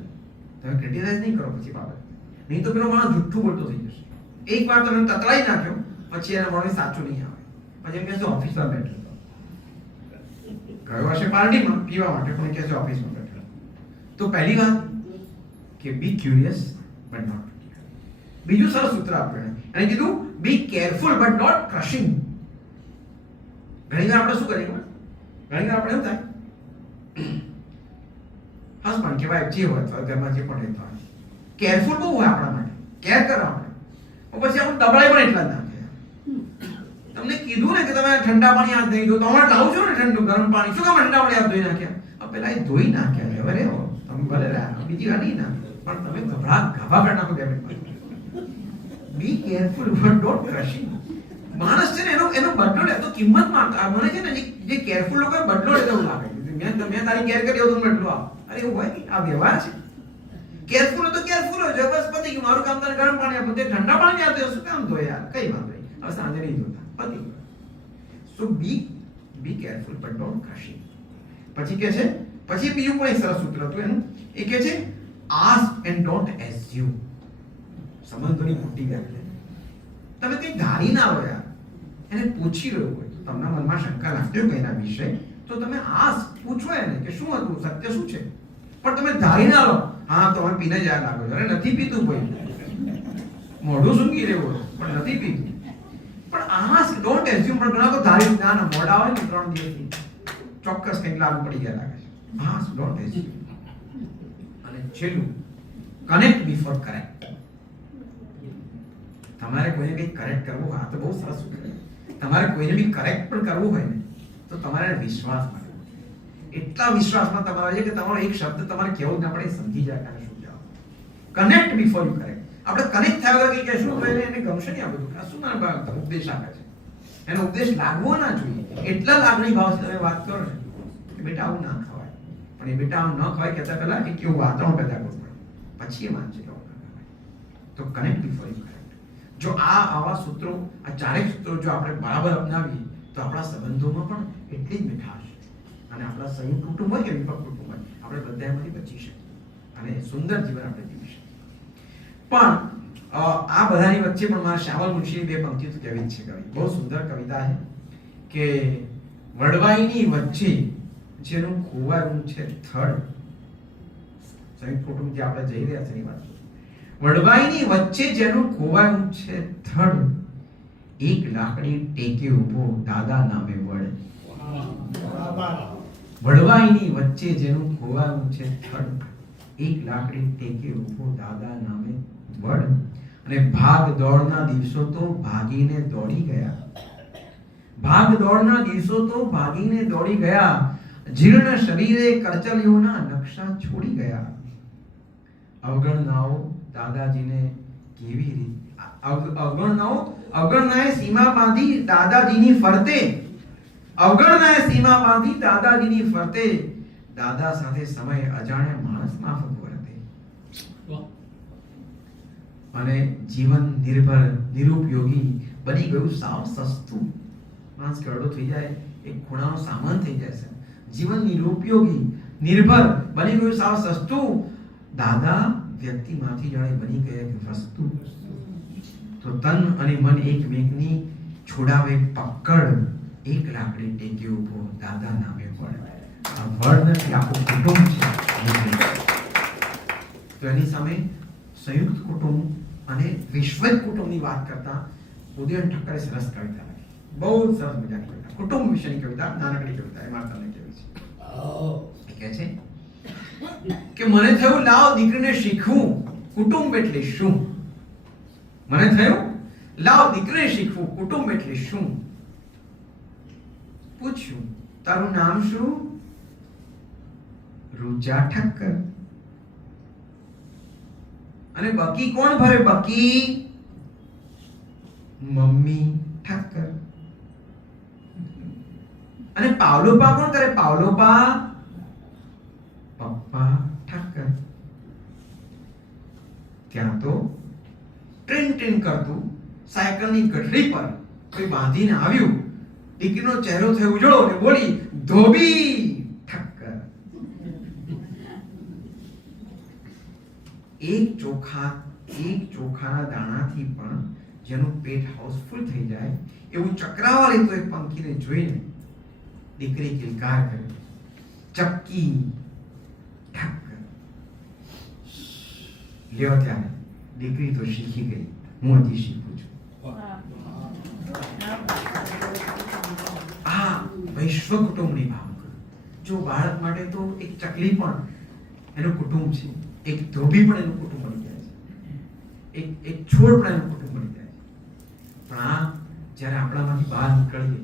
તમે ક્રિટિસાઇઝ નહીં કરો પછી બાબત, નહીં તો પેલો માણસ જુઠ્ઠું બોલતો થઈ જશે. એકવાર તમે તતરાઈ નાખ્યો પછી એના મોઢે સાચું નહીં આવે. પછી એમ કહેશે ઓફિસમાં બેઠો ગયો હશે પાર્ટીમાં પીવા માટે, પણ કહેશે ઓફિસમાં બેઠો. તો પહેલી વાત કે be curious but not critical. બીજું સરસ સૂત્ર આપ્યું એને કીધું be careful but not crushing. ઘણીવાર આપણે શું કરીએ, ઘણીવાર આપણે એવું થાય હસબન્ડ કે વાઈફ જે હોય અથવા ઘરમાં જે પણ રહેતા હોય કેરફુલ બહુ હોય આપણા માટે, કેર કરવા માટે, પછી આપણે દબાઈ પણ એટલા જ નાખે. તમને કીધું ને કે તમે ઠંડા પાણી હાથ ધોઈ દો, તમારે લાવું છો ને ઠંડુ ગરમ પાણી, શું કામ ઠંડા પાણી હાથ ધોઈ નાખ્યા? પેલા એ ધોઈ નાખ્યા છે, હવે રેવો તમે ભલે રહ્યા, બીજી વાર નહીં નાખે, પણ તમે ઘબરા કરી નાખો 2 minute. B careful but don't crushing. માણસ છે ને એનો બદલો લે તો કિંમત માનતા મને છે ને જે કેરફુલ લોકો બદલો લેતા એવું લાગે મેં તારી કેર કરી એવું બદલો આવ. અરે એવું હોય આ વ્યવહાર છે. કેરફુલ તો કેરફુલ હોય છે, બસ પતી ગયું, મારું કામ તને ગરમ પાણી આપો, તે ઠંડા પાણી આપે શું કામ ધોય યાર, કઈ વાંધો નહીં, હવે સાંજે નહીં ધોતા, પતી ગયું. So be careful but don't crushing. પછી કે છે, પછી બીજું પણ એક સરસ સૂત્ર હતું એનું, એ કે છે આસ્ક એન્ડ ડોન્ટ એઝ્યુમ. સંબંધોની મોટી વ્યાખ્યા, તમે કઈ ધારી ના લો યાર, એને પૂછી રહ્યો હોય તો તમને મનમાં શંકા લાગતી હોય એના વિશે તો તમે પૂછો એને કે શું હતું, સત્ય શું છે. પણ તમે ધારી ના લો હા તમે પીને જ લાગો છો, અરે નથી પીતું કોઈ, મોઢું સૂંઘી રહ્યું પણ નથી પીતું. પણ આસ્ક ડોન્ટ એઝ્યુમ. પણ ઘણા તો ધારી ના મોઢા હોય ને 3 દિવસથી ચોક્કસ કંઈક લાગુ પડી ગયા લાગે છે. Ask don't assume. અને છેલ્લું કનેક્ટ બિફોર કરેક્ટ. તમારે કોઈને કંઈક કરેક્ટ કરવું હોય, આ તો બહુ સરસ સૂત્ર છે. તમારે કોઈને બી કરેક્ટ પણ કરવું હોય ને તો તમારે વિશ્વાસ માટે એટલા વિશ્વાસમાં તમારે છે કે તમારો એક શબ્દ તમારે કેવો જ ના પડે, સમજી જાય કે શું જવાબ. Connect before you correct. આપણે કનેક્ટ થયા વગર કે શું ભાઈ એને ગમશે નહીં આ બધું, આ શું ના ઉપદેશ આપે છે, એનો ઉપદેશ લાગવો ના જોઈએ. એટલા લાગણી ભાવથી તમે વાત કરો ને કે બેટા આવું ના ખવાય, પણ એ બેટા આવું ન ખવાય કહેતા પહેલા એક એવું વાતાવરણ પેદા કરવું પડે, પછી એ માનશે કે આવું ના ખવાય. તો કનેક્ટ બિફોર યુ કરેક્ટ. જો આવા સૂત્રો, આ 4 સૂત્રો જો આપણે બરાબર અપનાવીએ તો આપણા સંબંધોમાં પણ એટલી જ મીઠાશ અને આપણા સંયુક્ત કુટુંબ હોય કે વિભક્ત કુટુંબ હોય આપણે બધા એમાંથી બચી શકીએ અને સુંદર જીવન આપણે જીવી શકીએ. પણ આ બધાની વચ્ચે પણ મારા શ્યામલ મુનશીની 2 પંક્તિઓ તો કહેવી જ છે. કવિ બહુ સુંદર કવિતા છે કે વડવાઈની વચ્ચે જેનું ખોવાયું છે થડ. સંયુક્ત કુટુંબથી આપણે જઈ રહ્યા છે એની વાત. વડવાઈની વચ્ચે જેનું ખોવાયું છે થડ, એક લાકડી ટેકે ઊભો દાદા નામે વડ. વડવાઈની વચ્ચે જેનું ખોવાયું છે થડ, એક લાકડી ટેકે ઊભો દાદા નામે વડ. અને ભાગ દોડના દિવસો તો ભાગીને દોડી ગયા, ભાગ દોડના દિવસો તો ભાગીને દોડી ગયા, જીર્ણ શરીરે કરચલીઓના નકશા છોડી ગયા. અવગણનાઓ દાદાજીને કેવી રીતે અવગણનાએ સીમા બાંધી દાદાજીની ફરતે, અવગણનાએ સીમા બાંધી દાદાજીની ફરતે, દાદા સાથે સમય અજાણ્યા માણસ માફક વર્તે. અને જીવન નિર્ભર નિરુપયોગી બની ગયું સાવ સસ્તું. માણસ ગરડો થઈ જાય, એક ખૂણાનો સામાન થઈ જાય છે. જીવન નિરુપયોગી નિર્ભર બની ગયું સાવ સસ્તું. દાદા વ્યક્તિમાંથી જાણે બની ગયા કે વસ્તુ. તો તન અને મન એકમેકની છોડાવે પકડ, એક લાકડી ટેકી ઉભો દાદા નામે વડ. આ વડ નથી, આખું કુટુંબ છે. તો એની સામે સંયુક્ત કુટુંબ અને વિશ્વ કુટુંબની વાત કરતા ઉદયન ઠક્કરે સરસ કવિતા લખી. બહુ સરસ મજાની કવિતા, કુટુંબ વિશેની કવિતા, નાનકડી કવિતા. એમાં તમને કેવી છે, કહે છે કે મને થયું લાવ દીકરીને શીખવું કુટુંબ એટલે શું. મને થયું લાવ દીકરીને શીખવું કુટુંબ એટલે શું. પૂછ્યું તારું નામ શું? રૂચા ઠક્કર. અને બકી કોણ ભરે? બકી મમ્મી ઠક્કર. અને પાવલોપા કોણ કરે? પાવલોપા પપ્પા ઠક્કર. ત્યાં તો ટ્રેન ટ્રેન કરતું સાયકલની ગઠડી પર કોઈ બાંધીને આવ્યું. દીકરીનો ચહેરો થયો ઉજળો અને બોલી ધોબી ઠક્કર. એક ચોખાના દાણાથી પણ જેનું પેટ હાઉસફુલ થઈ જાય એવું ચક્રાવા લેતો એક પંખીને જોઈને દીકરી કિલકાર કરે ચક્કી ઠક્કર. લ્યો ત્યારે દીકરી તો શીખી ગઈ, હું હજી શીખું છું. આ વૈશ્વ કુટુંબની ભાવના. જો બાળક માટે તો એક ચકલી પણ એનું કુટુંબ છે, એક ધોબી પણ એનું કુટુંબ બની જાય છે, એક છોડ પણ એનું કુટુંબ બની જાય છે. પણ આ જ્યારે આપણામાંથી બહાર નીકળીએ,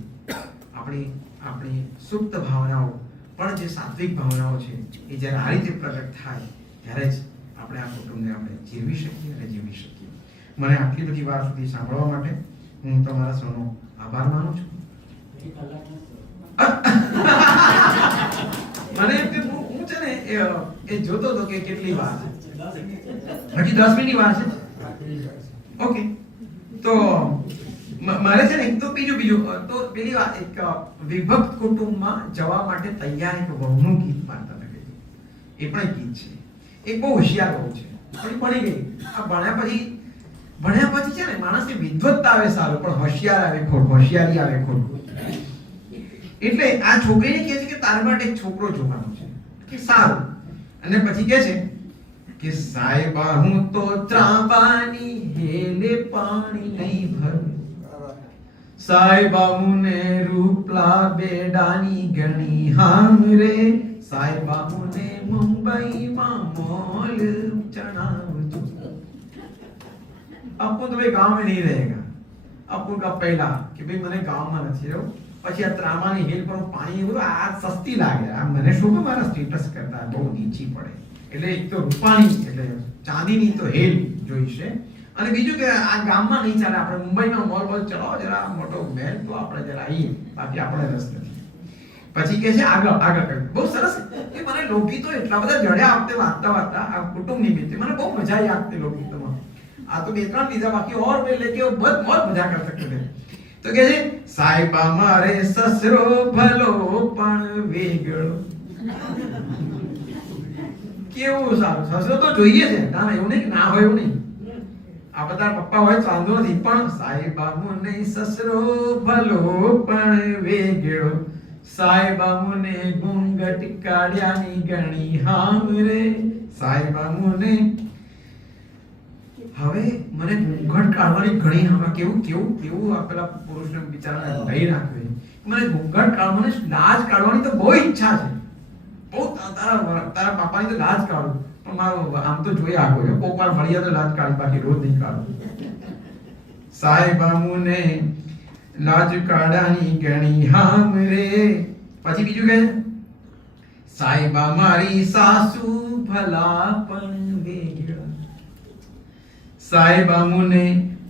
આપણી સુપ્ત ભાવનાઓ પણ જે સાત્વિક ભાવનાઓ છે એ જ્યારે આ રીતે પ્રગટ થાય ત્યારે જ આપણે આ કુટુંબને આપણે જીરવી શકીએ અને જીવી શકીએ. મને આટલી બધી વાર સુધી સાંભળવા માટે હું તમારા સૌનો આભાર માનું છું. મને એમ કે હું છે ને એ જોતો હતો કે કેટલી વાર છે. હજી 10 મિનિટની વાર છે. ઓકે, તો મારે છે ને એક તો બીજું તો પેલી વાત, એક વિભક્ત કુટુંબમાં જવા માટે તૈયાર એક વહુનું ગીત મારતા લાગે છે. એ પણ એક ગીત છે. એક બહુ હોશિયાર વહુ છે, પણ ભણી ગઈ. આ ભણ્યા પછી છે ને માણસની વિદ્વત્તા આવે સારું, પણ હોશિયારી આવે ખોટ. એટલે આ છોકરીને કહે છે કે તારા માટે એક છોકરો જોવાનો છે કે સારું. અને પછી કહે છે કે સાહેબા હું તો ત્રાંબાની હેલે પાણી નહીં ભરું, સાહેબા મુને રૂપલા બેડાની ગણી હામ રે, સાહેબા મુને મુંબઈમાં મોલ ચણાવજો. અપુ તો ભાઈ ગાँव में नहीं रहेगा. અપુ કા પહેલા કે ભાઈ મને ગામમાં નથી રહેવું. પછી આ ત્રામાની હેલ પર પાણી એવું આ સસ્તી લાગે, આ મને શું કે મારા સ્ટેટસ કરતા બહુ નીચી પડે. એટલે એક તો રૂપાની એટલે ચાંદીની તો હેલ જોઈશે, અને બીજું કે આ ગામમાં નહીં ચાલે. આપણે મુંબઈમાં મોલ ચલાવો જરા મોટો મહેલ, તો આપણે જરા આવીએ, બાકી આપણે રસ નથી. પછી કે છે આગળ કહ્યું બહુ સરસ. એ મને લોકગીતો એટલા બધા જડ્યા આપતે વાંચતા આ કુટુંબ નિમિત્તે. મને બહુ મજા આવી આપતે લોકગીતોમાં. આ તો 2-3 બીજા બાકી ઓર મેં લેકે बहुत મજા કર सकते थे. તો કે છે સાહેબા મારે સસરો ભલો પણ વેગળો. કેવું સારું, સસરો તો જોઈએ છે. ના એવું નહીં ના હોય, એવું નહીં. આ બધા પપ્પા હોય ચાંદો નથી, પણ સાહેબા મુને સસરો ભલો પણ વેગળો, સાહેબા મુને ઘૂંઘટ કાઢ્યાની ગણી હામ રે, સાહેબા મુને. હવે મને ઘૂંઘટ કાઢવાની ઘણી હવે કેવું આ પેલા પુરુષને બિચારાને લઈ રાખ્યું. મને ઘૂંઘટ કાઢવાની, લાજ કાઢવાની તો બહુ ઈચ્છા છે. બહુ તારા પાપાની તો લાજ કાઢું, પણ મારો આમ તો જોઈએ આગો છે. કોક વાર મળ્યા તો લાજ કાઢી, બાકી રોજ નહીં કાઢું. સાહેબા મુને લાજ કાઢાની ગણી હામ રે. પછી બીજું કે સાહેબા મારી સાસુ ભલા પણ વેગળા, સાહેબા મુને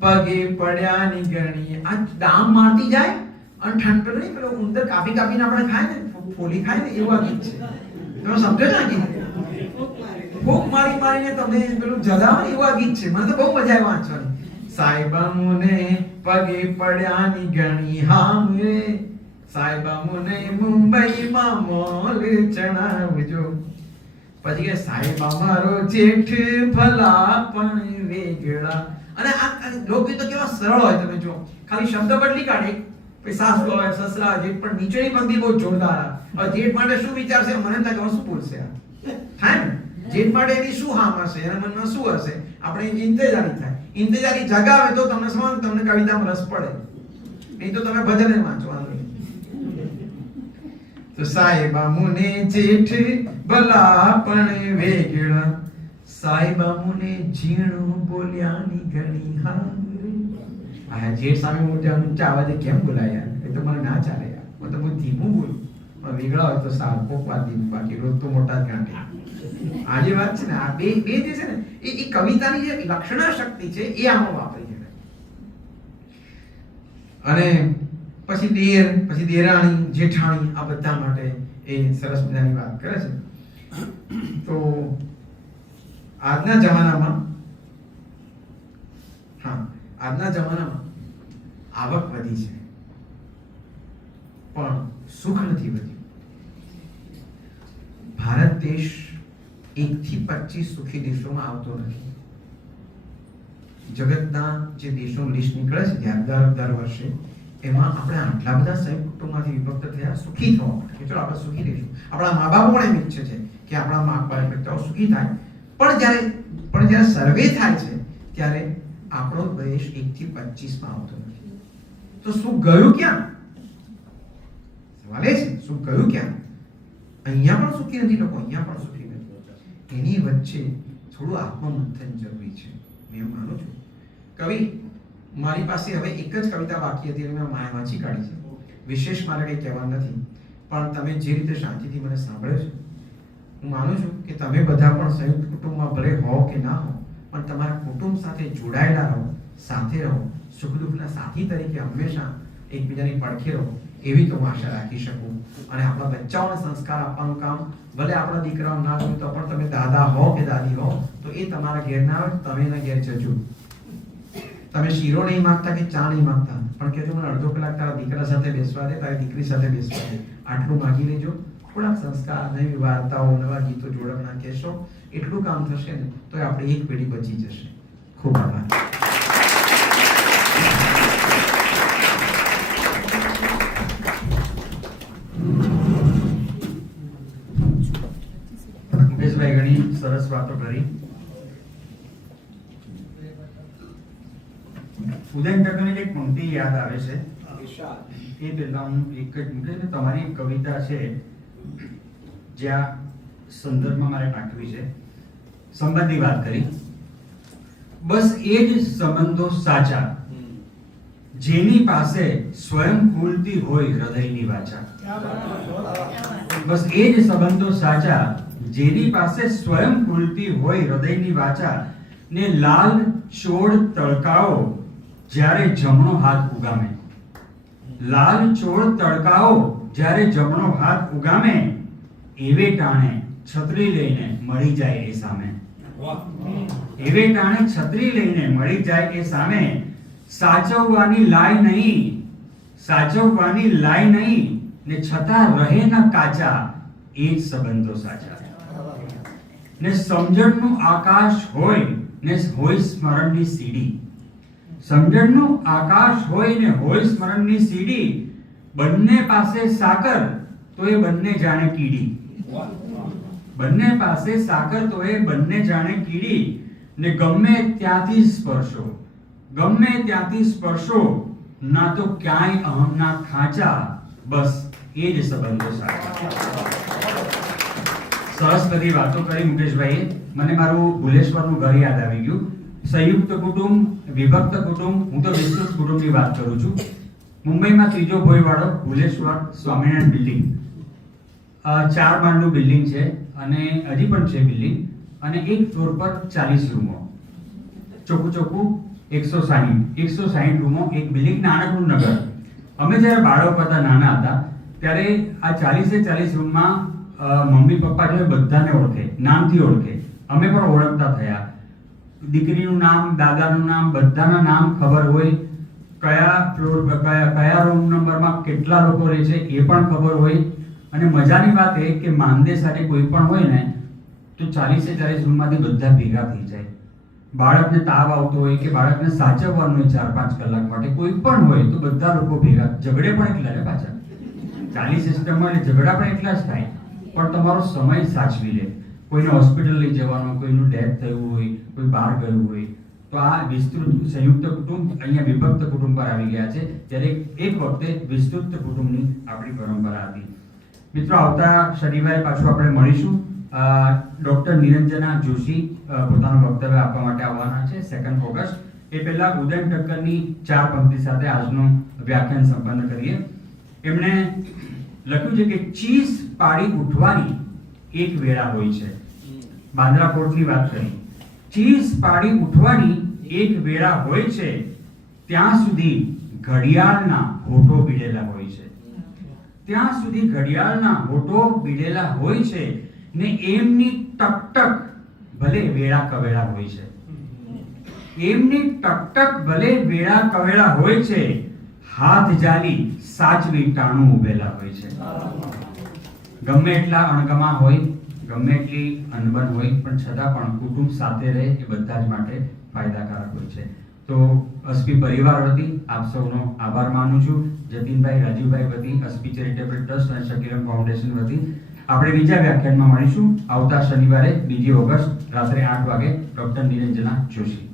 પગે પડ્યાની ગણી. આ ડામ મારતી જાય અને ઠંડ નહીં પેલો ઉંદર કાપી કાપીને આપણે ખાય ને, ફોલી ખાય ને, એવું આ ગીત છે. તમે સમજો છો આ ગીત? ભૂખ મારી મારીને તમને પેલું જગાવે ને એવું આ ગીત છે. મને તો બહુ મજા આવી વાંચવાની. સાહેબા મુને પગે પડ્યાની ગણી હામરે, સાહેબા મુને મુંબઈમાં મોલ ચણાવજો. પછી કે સાહેબા મારો જેઠ ભલા પણ વેગળા. અને આ લોકગીતો કેવા સરળ હોય, તમે જો ખાલી શબ્દ બદલી કાઢે. પછી સાસુ હોય, સસરા, જેઠ, પણ નીચેની પંક્તિ બહુ જોરદાર. હવે જેઠ માટે શું વિચારશે, મને એમ લાગે હવે શું બોલશે આ, થાય ને? જેઠ માટે એની શું હામ હશે, એના મનમાં શું હશે, આપણે ઇંતજારી થાય. ઇંતજારી જગાવે તો તમને સમજ, તમને કવિતામાં રસ પડે. નહીં તો તમે ભજન વાંચવાનું. તો સાહેબા મુને જેઠ ભલા પણ વેગળા, સાહેબા મુને ઝીણું બોલ્યાની ઘણી હામરે. આ જેઠ સામે મોટા ઊંચા અવાજે કેમ બોલાય યાર? એ તો મને ના ચાલે યાર. હું તો બહુ ધીમું બોલું, પણ વેગળા હોય તો સારું, કોકવાર ધીમું, બાકી રોજ તો મોટા જ ગાંઠે. આ જે વાત છે ને, આ બે જે છે ને, એ કવિતાની જે લક્ષણા શક્તિ છે એ આમાં વાપરી છે. અને પછી દેર, પછી દેરાણી, જેઠાણી, આ બધા માટે એ સરસ મજાની વાત કરે છે. તો આજના જમાનામાં આવક વધી છે પણ સુખ નથી વધ્યું. ભારત દેશ 1 થી 25 સુખી દેશોમાં આવતો નથી. જગતના જે દેશોનું લિસ્ટ નીકળે છે દર વર્ષે, એમાં આપણે આટલા બધા સંયુક્ત કુટુંબમાંથી વિભક્ત થયા સુખી થવા માટે કે ચલો આપણે સુખી રહીશું. આપણા મા બાપ પણ એમ ઈચ્છે છે કે આપણા મા બાપ સુખી થાય. પણ જ્યારે સર્વે થાય છે ત્યારે આપણો દેશ 1 થી 25 માં આવતો નથી. તો સુખ ગયું ક્યાં? સવાલ એ છે, સુખ ગયું ક્યાં? અહીંયા પણ સુખી નથી લોકો, અહીંયા પણ સુખી નથી. એની વચ્ચે થોડું આત્મમંથન જરૂરી છે. મેં માનું છું. કવિ, મારી પાસે હવે એક જ કવિતા બાકી હતી અને મેં વાંચી કાઢી છે. વિશેષ મારે કંઈ કહેવાનું નથી, પણ તમે જે રીતે શાંતિથી મને સાંભળ્યો છે, હું માનું છું કે તમે બધા પણ સંયુક્ત કુટુંબમાં ભલે હો કે ના હો, પણ તમારા કુટુંબ સાથે જોડાયેલા રહો, સાથે રહો, સુખ દુઃખના સાથી તરીકે હંમેશા એકબીજાની પડખે રહો, એવી તો હું આશા રાખી શકું. અને આપણા બચ્ચાઓને સંસ્કાર આપવાનું કામ ભલે આપણા દીકરાઓ ના હોય તો પણ તમે દાદા હો કે દાદી હો તો એ તમારા ઘેર ના આવે, તમે એના ઘેર જજો. તમે શીરો નહીં માંગતા કે ચા નહીં માંગતા, પણ કહેજો મને અડધો કલાક તારા દીકરા સાથે બેસવા દે, તારી દીકરી સાથે બેસવા દે, આટલું માંગી લેજો. થોડાક સંસ્કાર, નવી વાર્તાઓ, નવા ગીતો જોડવાના કહેશો, એટલું કામ થશે ને તો આપણી એક પેઢી બચી જશે. ખૂબ આભાર. મુકેશભાઈ ઘણી સરસ વાતો કરી. ઉદયન કાકાની એક પંક્તિ યાદ આવે છે. એ પહેલા હું એક જ મૂકે ને, તમારી એક કવિતા છે જ્યાં સંદર્ભમાં મારે નાખવી છે. સંબંધની વાત કરી. બસ એ જ સંબંધો સાચા જેની પાસે સ્વયં ખુલતી હોય હૃદયની વાચા. બસ એ જ સંબંધો સાચા જેની પાસે સ્વયં ખુલતી હોય હૃદયની વાચા, ને લાલ ચોળ તડકાઓ જ્યારે જમણો હાથ ઉગામે. લાલ ચોળ તડકાઓ જ્યારે જમણો હાથ ઉગામે, એવે ટાણે છત્રી લઈને મળી જાય એ સામે. એવે ટાણે છત્રી લઈને મળી જાય એ સામે. સાચવવાની લાય નહીં, સાચવવાની લાય નહીં, ને છતાં રહે ન કાચા, એ જ સંબંધો સાચા. ને સમજણનું આકાશ હોય ને હોય સ્મરણની સીડી. સમજણનું આકાશ હોય ને હોય સ્મરણની સીડી. બંને પાસે સાકર તો એ બંને જાણે કીડી. બંને પાસે સાકર તો એ બંને જાણે કીડી. ને ગમે ત્યાંથી સ્પર્શો, ગમે ત્યાંથી સ્પર્શો, ના તો ક્યાંય અહમના ખાંચા. બસ એ જ સંબંધો સાચા. સરસ બધી વાતો કરી મુકેશભાઈએ. મને મારું ભુલેશ્વરનું ઘર યાદ આવી ગયું. સંયુક્ત કુટુંબ, વિભક્ત કુટુંબ, હું તો વિસ્તૃત કુટુંબની વાત કરું છું. મુંબઈમાં ત્રીજો ભોયવાડો ભુલેશ્વર સ્વામિનારાયણ બિલ્ડિંગ, 4 માળનું બિલ્ડિંગ છે અને હજી પણ છે બિલ્ડિંગ. અને એક ફ્લોર પર 40 રૂમો. ચોખ્ખું 160 રૂમો, એક બિલ્ડિંગ, નાનકડું નગર. અમે જ્યારે બાળકો હતા, નાના હતા, ત્યારે આ 40 રૂમમાં મમ્મી પપ્પા જે બધાને ઓળખે, નામથી ઓળખે. અમે પણ ઓળખતા થયા. દીકરીનું નામ, દાદાનું નામ, બધાના નામ ખબર હોય. કયા ફ્લોર, કયા રૂમ નંબરમાં કેટલા લોકો રહે છે એ પણ ખબર હોય. અને મજાની વાત એ કે માંદે સાથે કોઈ પણ હોય ને તો 40 રૂમમાંથી બધા ભેગા થઈ જાય. બાળકને તાવ આવતો હોય કે બાળકને સાચવવાનું હોય 4-5 કલાક માટે, કોઈ પણ હોય તો બધા લોકો ભેગા. ઝઘડે પણ એટલા રે પાછા 40 સિસ્ટમમાં, એટલે ઝઘડા પણ એટલા જ થાય. પણ તમારો સમય સાચવી લે. કોઈને હોસ્પિટલ લઈ જવાનો, કોઈનું ડેથ થયું હોય, કોઈ બહાર ગયું હોય, તો આ વિસ્તૃત સંયુક્ત કુટુંબ અહીંયા વિભક્ત કુટુંબ પર આવી ગયા છે. ત્યારે એક વખતે વિસ્તૃત કુટુંબની આપણી પરંપરા હતી. મિત્રો, આવતા શનિવારે પાછું આપણે મળીશું. ડોક્ટર નિરંજના જોશી પોતાનું વક્તવ્ય આપવા માટે આવવાના છે 2 ઓગસ્ટ. એ પહેલા ઉદયન ઠક્કરની 4 પંક્તિ સાથે આજનું વ્યાખ્યાન સંપન્ન કરીએ. એમણે લખ્યું છે કે ચીસ પાડી ઉઠવાની એક વેળા હોય છે. બાંદ્રા પોર્ટની વાત કરી. ચીસ પાડી ઉઠવાની એક વેળા હોય છે, ત્યાં સુધી ઘડિયાળના હોઠો ભીડેલા હોય છે. ત્યાં સુધી ઘડિયાળના હોઠો ભીડેલા હોય છે ને એમની ટકટક ભલે વેળા કવેળા હોય છે. એમની ટકટક ભલે વેળા કવેળા હોય છે, હાથ જાલી સાચવી ટાણું ઉભેલા હોય છે. ગમે એટલા અણગમા હોય, ગમે એટલી અનબન હોય, પણ છતાં પણ કુટુંબ સાથે રહે એ બધા જ માટે ફાયદાકારક હોય છે. તો અસ્પી પરિવાર વતી આપ સૌનો આભાર માનું છું. જતીનભાઈ, રાજીવભાઈ વતી, અસ્પી ચેરિટેબલ ટ્રસ્ટ અને શકીરમ ફાઉન્ડેશન વતી આપણે બીજા વ્યાખ્યાનમાં મળીશું આવતા શનિવારે 2 ઓગસ્ટ રાત્રે 8 વાગે. ડોક્ટર નિરંજના જોશી.